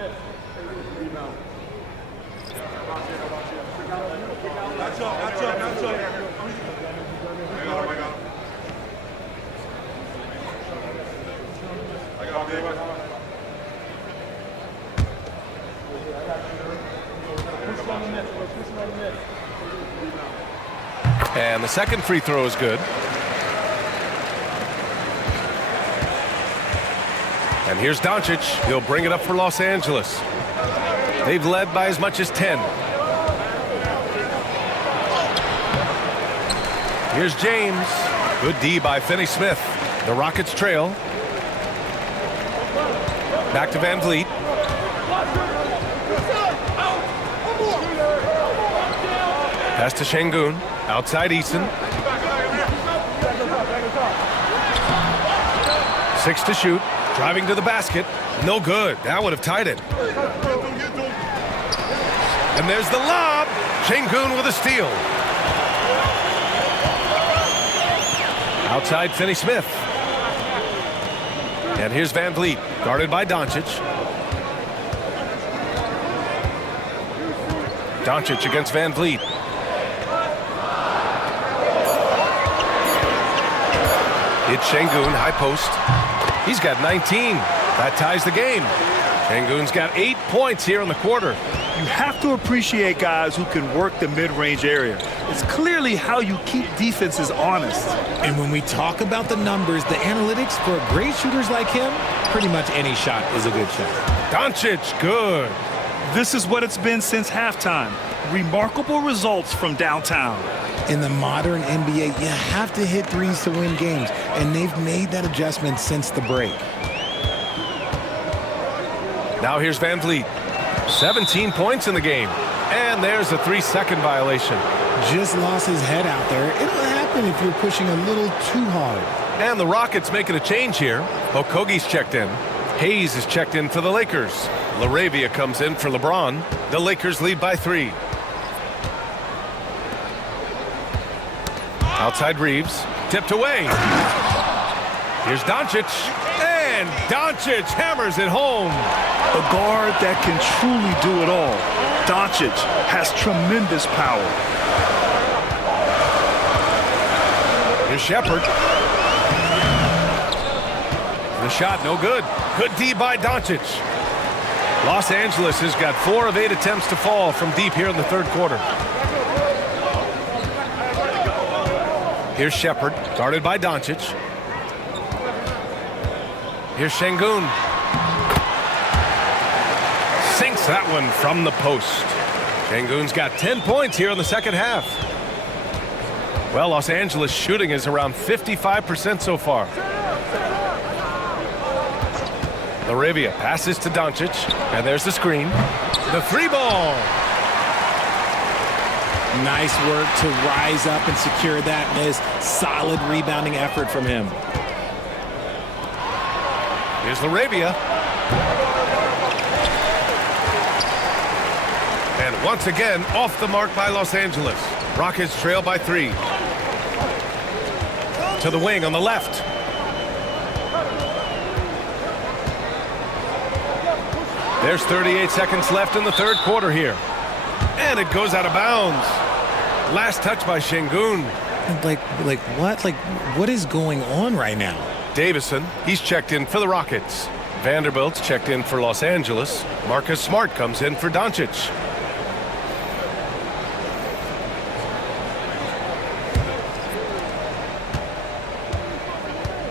And the second free throw is good. And here's Doncic. He'll bring it up for Los Angeles. They've led by as much as 10. Here's James. Good D by Finney Smith. The Rockets trail. Back to Van Vliet. Pass to Şengün. Outside Eason. 6 to shoot. Driving to the basket. No good. That would have tied it. And there's the lob. Şengün with a steal. Outside Finney Smith. And here's Van Vliet, guarded by Doncic. Doncic against Van Vliet. It's Şengün, high post. He's got 19. That ties the game. Şengün's got 8 points here in the quarter. You have to appreciate guys who can work the mid-range area. It's clearly how you keep defenses honest. And when we talk about the numbers, the analytics for great shooters like him, pretty much any shot is a good shot. Doncic, good. This is what it's been since halftime. Remarkable results from downtown. In the modern NBA, you have to hit threes to win games, and they've made that adjustment since the break. Now here's Van Vliet. 17 points in the game. And there's a 3-second violation. Just lost his head out there. It'll happen if you're pushing a little too hard. And the Rockets making a change here. Okogie's checked in. Hayes is checked in for the Lakers. LaRavia comes in for LeBron. The Lakers lead by 3. Outside Reeves. Tipped away. Here's Doncic. And Doncic hammers it home. A guard that can truly do it all. Doncic has tremendous power. Here's Shepherd. The shot, no good. Good D by Doncic. Los Angeles has got 4 of 8 attempts to fall from deep here in the third quarter. Here's Shepherd, guarded by Doncic. Here's Şengün. Sinks that one from the post. Şengün's got 10 points here in the second half. Well, Los Angeles shooting is around 55% so far. LaRavia passes to Doncic, and there's the screen. The 3-ball. Nice work to rise up and secure that miss. Solid rebounding effort from him. Here's LaRavia. And once again, off the mark by Los Angeles. Rockets trail by 3. To the wing on the left. There's 38 seconds left in the third quarter here. And it goes out of bounds. Last touch by Şengün. Like what? Like, what is going on right now? Davison, he's checked in for the Rockets. Vanderbilt's checked in for Los Angeles. Marcus Smart comes in for Doncic.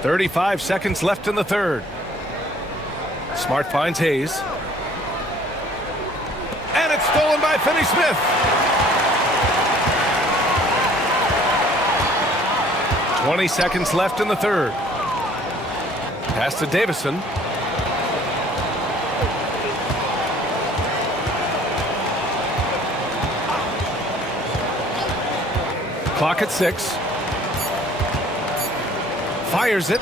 "35 seconds left in the third. Smart finds Hayes. And it's stolen by Finney-Smith. 20 seconds left in the third. Pass to Davison. Clock at 6. Fires it.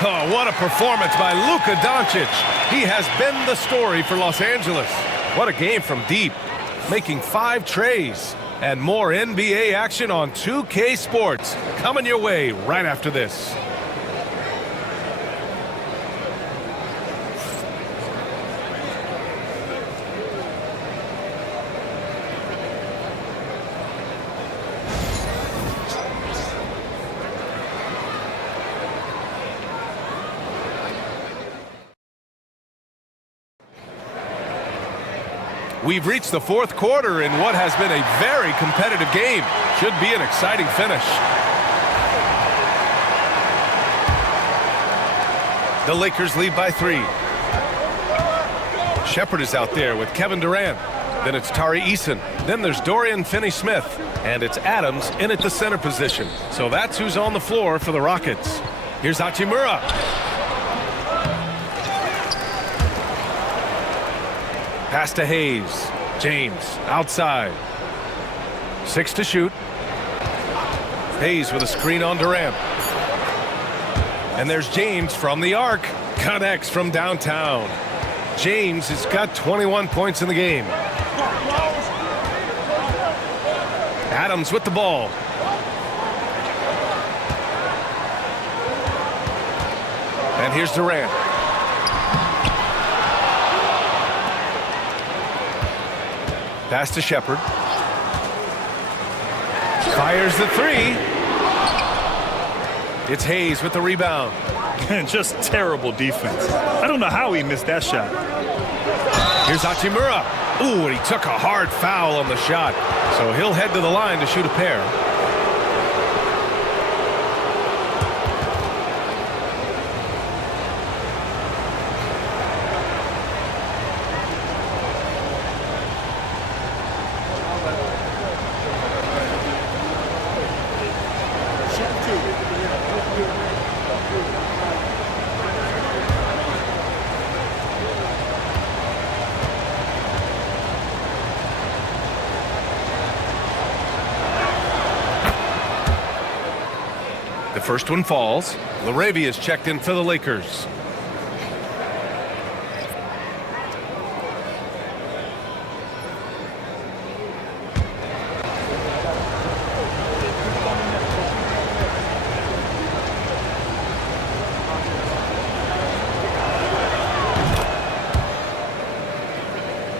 Oh, what a performance by Luka Doncic. He has been the story for Los Angeles. What a game from deep, making 5 trays. And more NBA action on 2K Sports coming your way right after this. We've reached the fourth quarter in what has been a very competitive game. Should be an exciting finish. The Lakers lead by 3. Shepherd is out there with Kevin Durant. Then it's Tari Eason. Then there's Dorian Finney-Smith. And it's Adams in at the center position. So that's who's on the floor for the Rockets. Here's Hachimura. Pass to Hayes. James outside. 6 to shoot. Hayes with a screen on Durant. And there's James from the arc. Connects from downtown. James has got 21 points in the game. Adams with the ball. And here's Durant. Pass to Shepherd. Fires the 3. It's Hayes with the rebound. And just terrible defense. I don't know how he missed that shot. Here's Hachimura. Ooh, and he took a hard foul on the shot. So he'll head to the line to shoot a pair. The first one falls. LaRavia is checked in for the Lakers.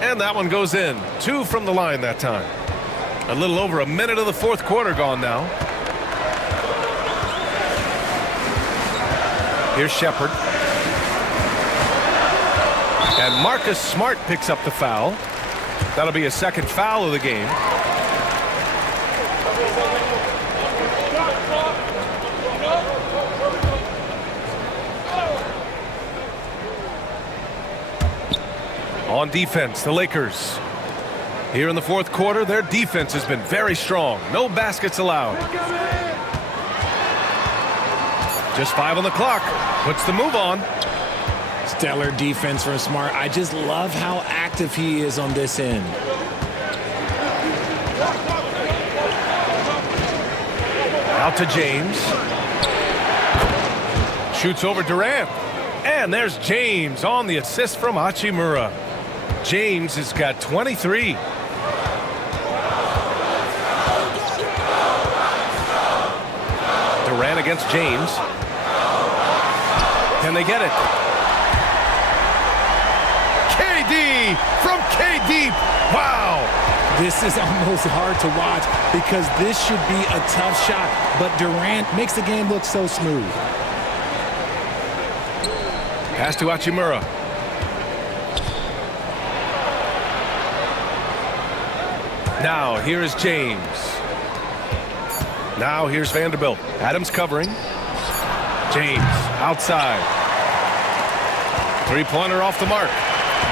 And that one goes in. 2 from the line that time. A little over a minute of the fourth quarter gone now. Here's Shepard. And Marcus Smart picks up the foul. That'll be a second foul of the game. On defense, the Lakers. Here in the fourth quarter, their defense has been very strong. No baskets allowed. Just 5 on the clock. Puts the move on. Stellar defense from Smart. I just love how active he is on this end. Out to James. Shoots over Durant. And there's James on the assist from Hachimura. James has got 23. Durant against James. Can they get it? KD from KD. Wow. This is almost hard to watch because this should be a tough shot, but Durant makes the game look so smooth. Pass to Hachimura. Now here is James. Now here's Vanderbilt. Adams covering. James outside. Three-pointer off the mark.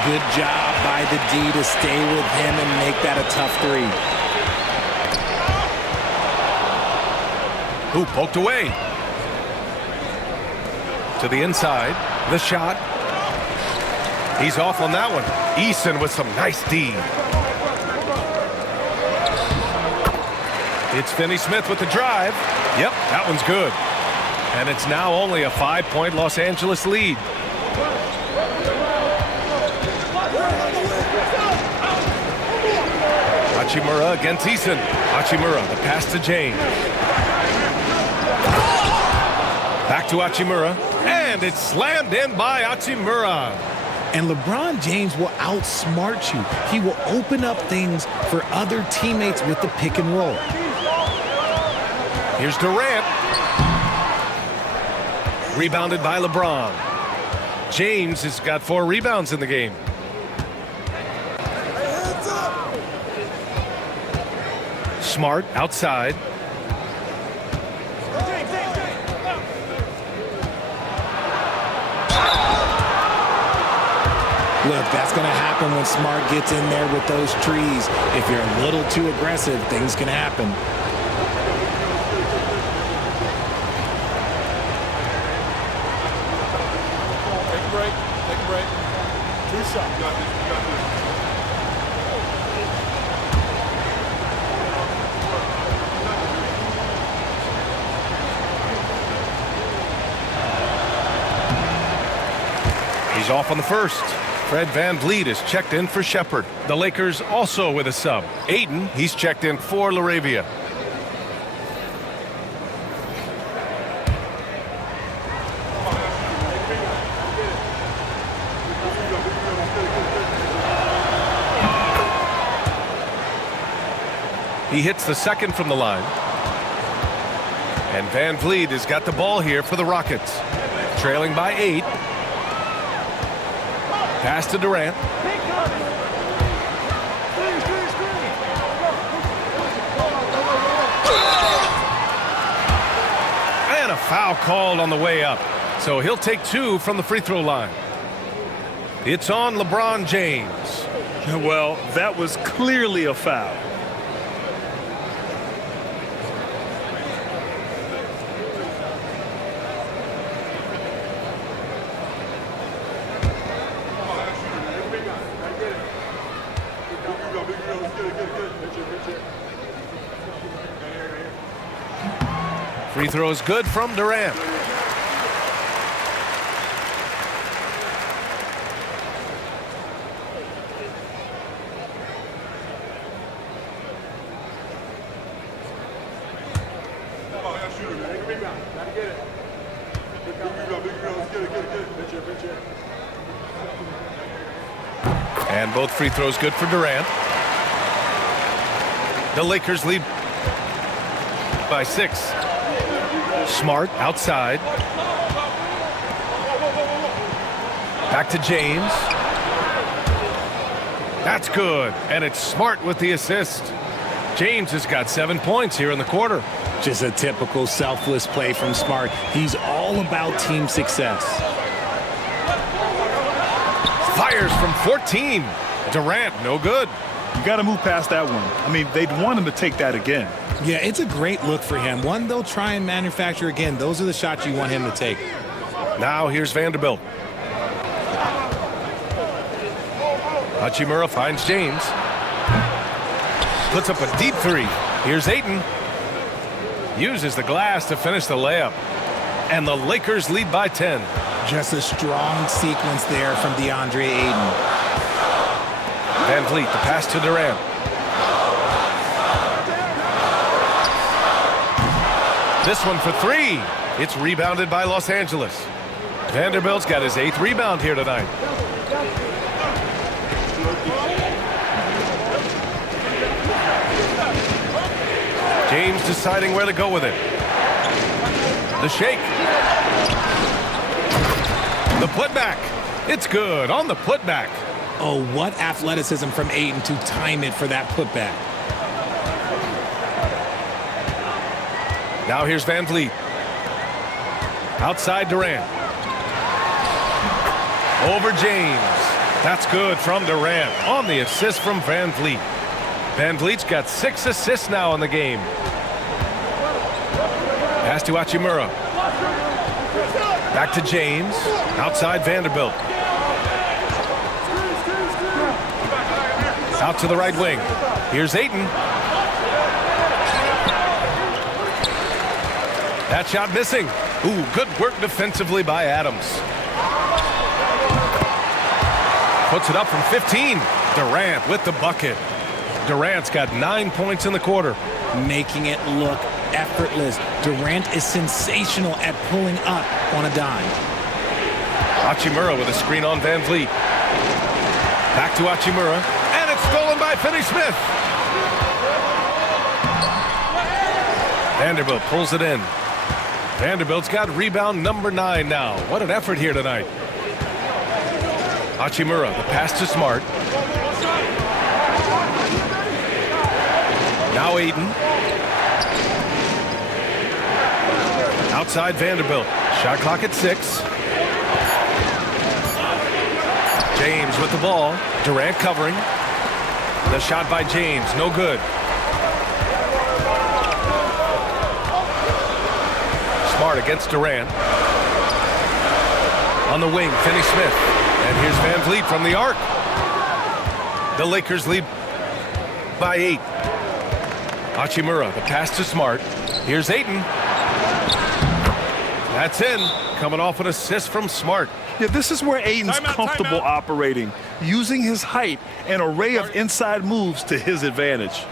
Good job by the D to stay with him and make that a tough three. Who poked away. To the inside. The shot. He's off on that one. Eason with some nice D. It's Finney Smith with the drive. Yep, that one's good. And it's now only a 5-point Los Angeles lead. Hachimura against Eason. Hachimura, the pass to James. Back to Hachimura. And it's slammed in by Hachimura. And LeBron James will outsmart you. He will open up things for other teammates with the pick and roll. Here's Durant. Rebounded by LeBron. James has got 4 rebounds in the game. Smart outside. Look, that's going to happen when Smart gets in there with those trees. If you're a little too aggressive, things can happen. Take a break. 2 shots. You got this. He's off on the first. Fred VanVleet is checked in for Shepard. The Lakers also with a sub. Aiden, he's checked in for LaRavia. He hits the second from the line. And VanVleet has got the ball here for the Rockets. Trailing by 8. Pass to Durant. And a foul called on the way up. So he'll take 2 from the free throw line. It's on LeBron James. Well, that was clearly a foul. Free throw is good from Durant. And both free throws good for Durant. The Lakers lead by 6. Smart outside. Back to James. That's good. And it's Smart with the assist. James has got 7 points here in the quarter. Just a typical selfless play from Smart. He's all about team success. Fires from 14. Durant, no good. You got to move past that one. I mean, they'd want him to take that again. Yeah, it's a great look for him. One they'll try and manufacture again. Those are the shots you want him to take. Now here's Vanderbilt. Hachimura finds James. Puts up a deep three. Here's Ayton. Uses the glass to finish the layup. And the Lakers lead by 10. Just a strong sequence there from DeAndre Ayton. Van Vliet, the pass to Durant. This one for 3. It's rebounded by Los Angeles. Vanderbilt's got his 8th rebound here tonight. James deciding where to go with it. The shake. The putback. It's good on the putback. Oh, what athleticism from Ayton to time it for that putback. Now here's Van Vliet. Outside Durant. Over James. That's good from Durant on the assist from Van Vliet. Van Vliet's got 6 assists now in the game. Pass to Hachimura. Back to James. Outside Vanderbilt. Out to the right wing. Here's Ayton. That shot missing. Ooh, good work defensively by Adams. Puts it up from 15. Durant with the bucket. Durant's got 9 points in the quarter. Making it look effortless. Durant is sensational at pulling up on a dime. Hachimura with a screen on Van Vliet. Back to Hachimura. And it's stolen by Finney-Smith. Vanderbilt pulls it in. Vanderbilt's got rebound number 9 now. What an effort here tonight. Hachimura, the pass to Smart. Now Ayton. Outside Vanderbilt. Shot clock at 6. James with the ball. Durant covering. The shot by James, no good. Smart against Durant. On the wing, Finney-Smith. And here's Van Vliet from the arc. The Lakers lead by 8. Hachimura, the pass to Smart. Here's Ayton. That's in. Coming off an assist from Smart. Yeah, this is where Ayton's comfortable operating, using his height and array of inside moves to his advantage.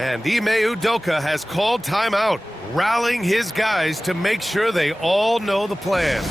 And Ime Udoka has called timeout, rallying his guys to make sure they all know the plan.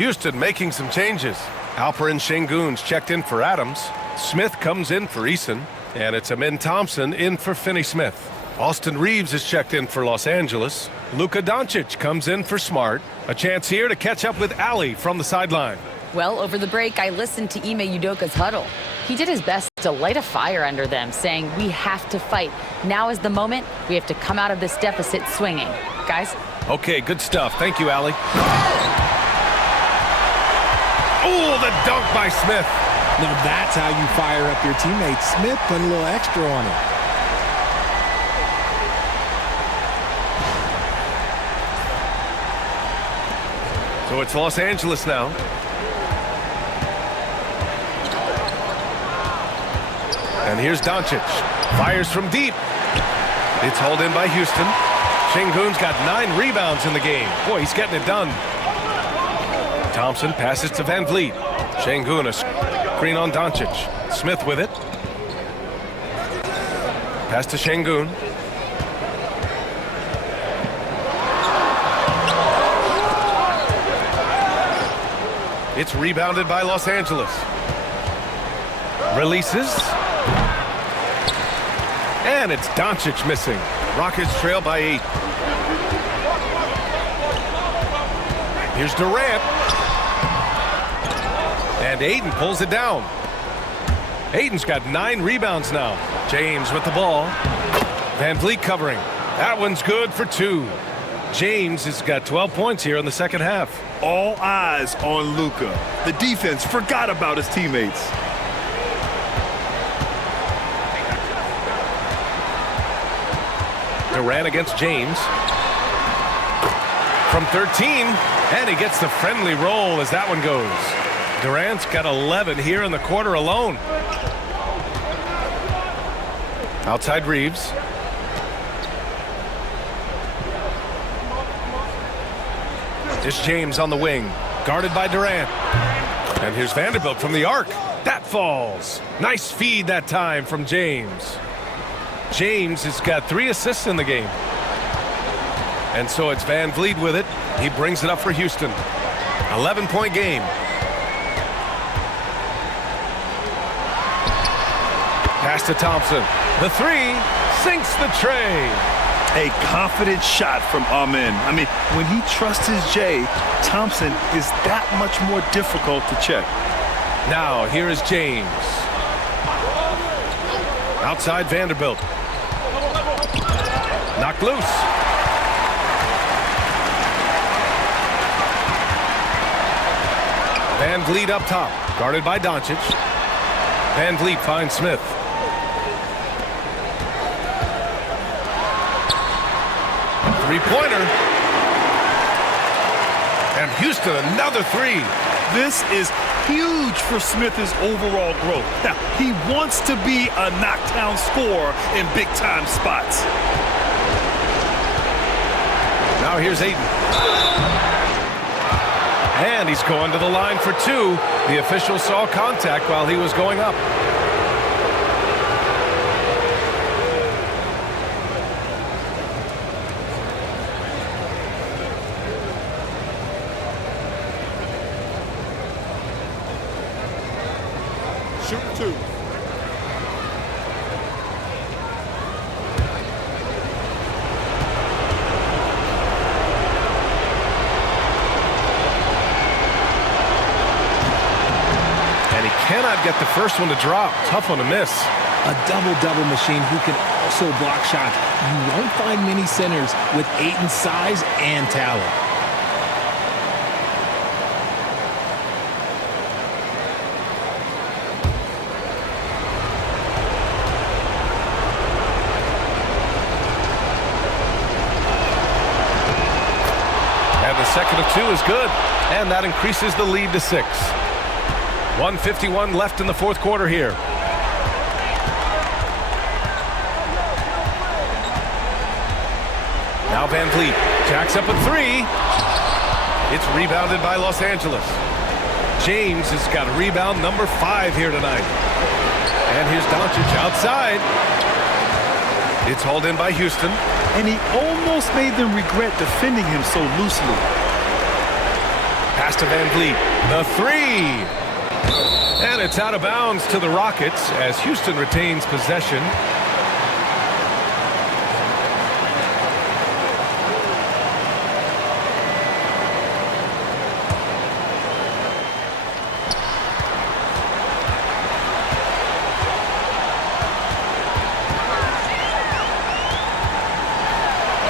Houston making some changes. Alperin Şengün's checked in for Adams. Smith comes in for Eason. And it's Amin Thompson in for Finney-Smith. Austin Reeves is checked in for Los Angeles. Luka Doncic comes in for Smart. A chance here to catch up with Ali from the sideline. Well, over the break, I listened to Ime Udoka's huddle. He did his best to light a fire under them, saying, we have to fight. Now is the moment. We have to come out of this deficit swinging. Guys? Okay, good stuff. Thank you, Ali. Oh, the dunk by Smith. Now that's how you fire up your teammates. Smith put a little extra on it. So it's Los Angeles now. And here's Doncic. Fires from deep. It's hauled in by Houston. Şengün's got 9 rebounds in the game. Boy, he's getting it done. Thompson passes to Van Vliet. Şengün a screen on Doncic. Smith with it. Pass to Şengün. It's rebounded by Los Angeles. Releases. And it's Doncic missing. Rockets trail by 8. Here's Durant. And Ayton pulls it down. Ayton's got 9 rebounds now. James with the ball. Van Vliet covering. That one's good for 2. James has got 12 points here in the second half. All eyes on Luka. The defense forgot about his teammates. Durant against James. From 13, and he gets the friendly roll as that one goes. Durant's got 11 here in the quarter alone. Outside Reeves. It's James on the wing, guarded by Durant. And here's Vanderbilt from the arc. That falls. Nice feed that time from James. James has got 3 assists in the game. And so it's Van Vliet with it. He brings it up for Houston. 11-point game. Pass to Thompson. The 3 sinks the tray. A confident shot from Amin. I mean, when he trusts his J, Thompson is that much more difficult to check. Now, here is James. Outside Vanderbilt. Knocked loose. Van Vliet up top, guarded by Doncic. Van Vliet finds Smith. Three-pointer. And Houston, another 3. This is huge for Smith's overall growth. Now, he wants to be a knockdown scorer in big-time spots. Now here's Ayton. And he's going to the line for 2. The official saw contact while he was going up. Shoot 2. And he cannot get the first one to drop. Tough one to miss. A double-double machine who can also block shots. You won't find many centers with Ayton's size and talent. And the second of 2 is good. And that increases the lead to 6. 1:51 left in the fourth quarter here. Now Van Vliet jacks up a 3. It's rebounded by Los Angeles. James has got rebound number 5 here tonight. And here's Doncic outside. It's hauled in by Houston. And he almost made them regret defending him so loosely. Pass to Van Vliet. The three. And it's out of bounds to the Rockets as Houston retains possession.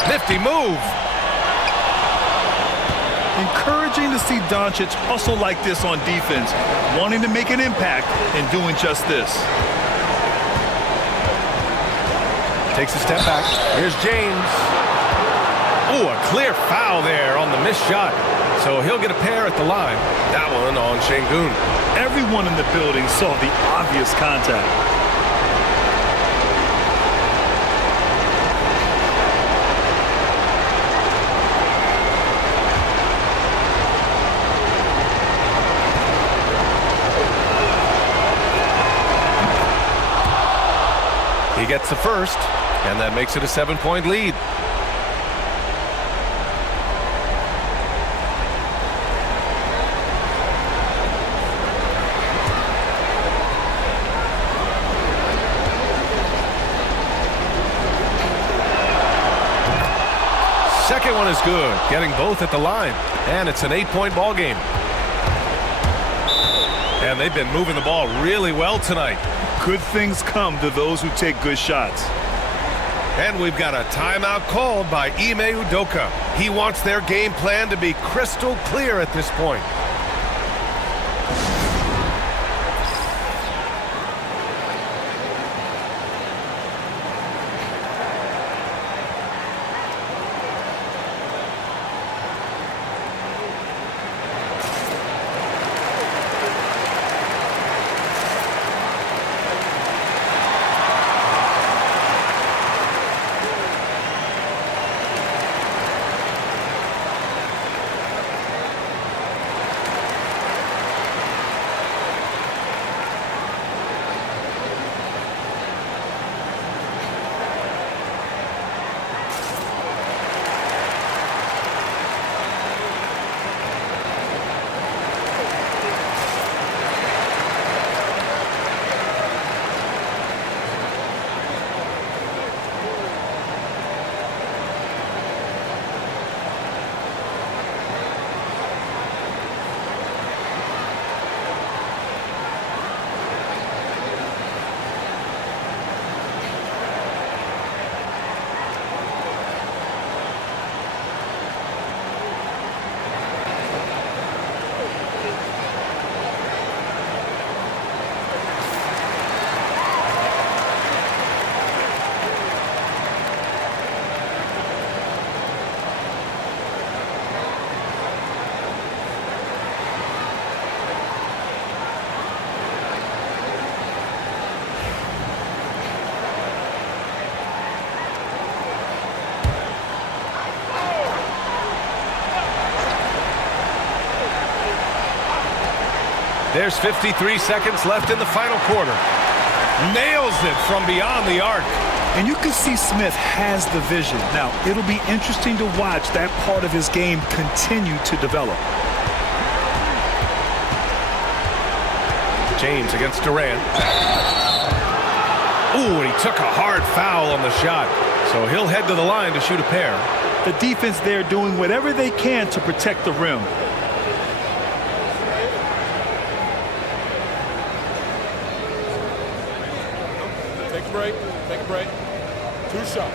Nifty move. Encouraging to see Donic hustle like this on defense, wanting to make an impact and doing just this. Takes a step back. Here's James. Ooh, a clear foul there on the missed shot. So he'll get a pair at the line. That one on Şengün. Everyone in the building saw the obvious contact. He gets the first, and that makes it a 7-point lead. Second one is good, getting both at the line, and it's an 8-point ball game. And they've been moving the ball really well tonight. Good things come to those who take good shots. And we've got a timeout called by Ime Udoka. He wants their game plan to be crystal clear at this point. There's 53 seconds left in the final quarter. Nails it from beyond the arc. And you can see Smith has the vision. Now, it'll be interesting to watch that part of his game continue to develop. James against Durant. Ooh, and he took a hard foul on the shot. So he'll head to the line to shoot a pair. The defense there doing whatever they can to protect the rim. Take a break. Take a break. 2 shots.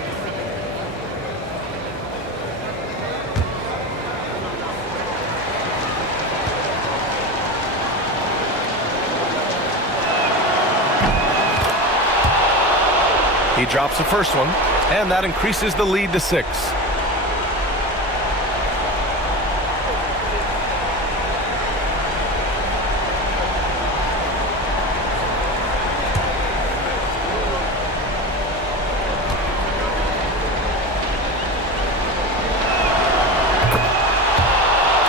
He drops the first one, and that increases the lead to 6.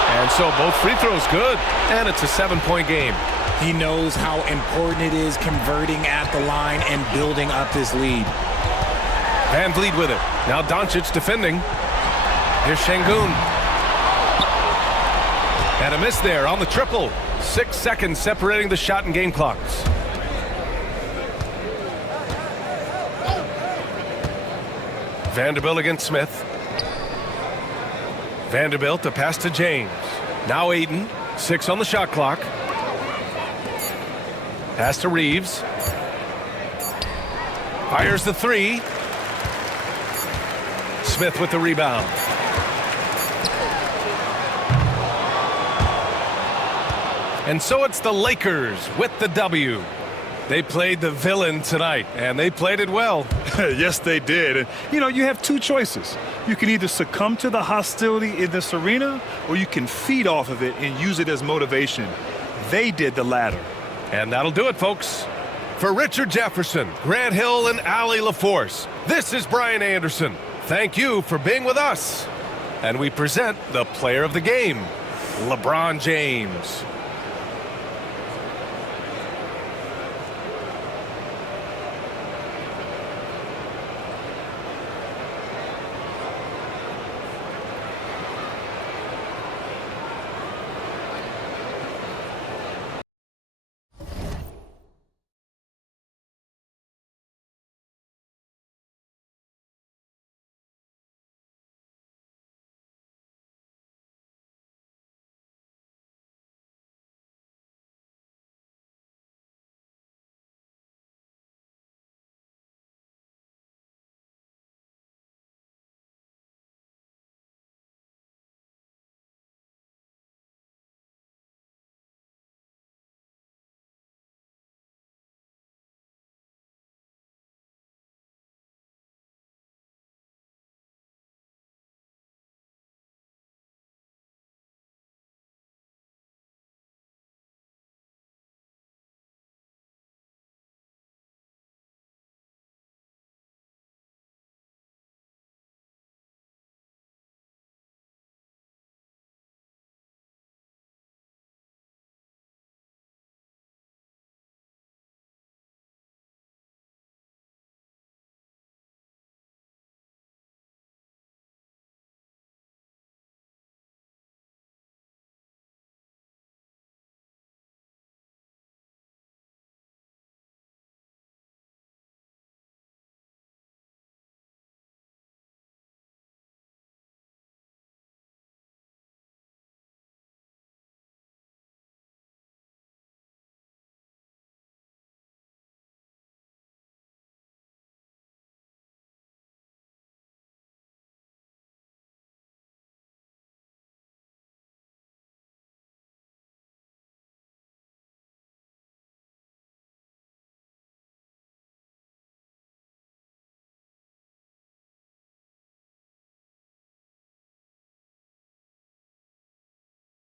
And so both free throws good, and it's a 7-point game. He knows how important it is converting at the line and building up this lead. Van Vliet with it. Now Doncic defending. Here's Şengün. And a miss there on the triple. 6 seconds separating the shot and game clocks. Vanderbilt against Smith. Vanderbilt to pass to James. Now Aiden. 6 on the shot clock. Pass to Reeves. Fires the 3. Smith with the rebound. And so it's the Lakers with the W. They played the villain tonight, and they played it well. Yes, they did. And, you have two choices. You can either succumb to the hostility in this arena, or you can feed off of it and use it as motivation. They did the latter. And that'll do it, folks. For Richard Jefferson, Grant Hill, and Allie LaForce, this is Brian Anderson. Thank you for being with us. And we present the player of the game, LeBron James.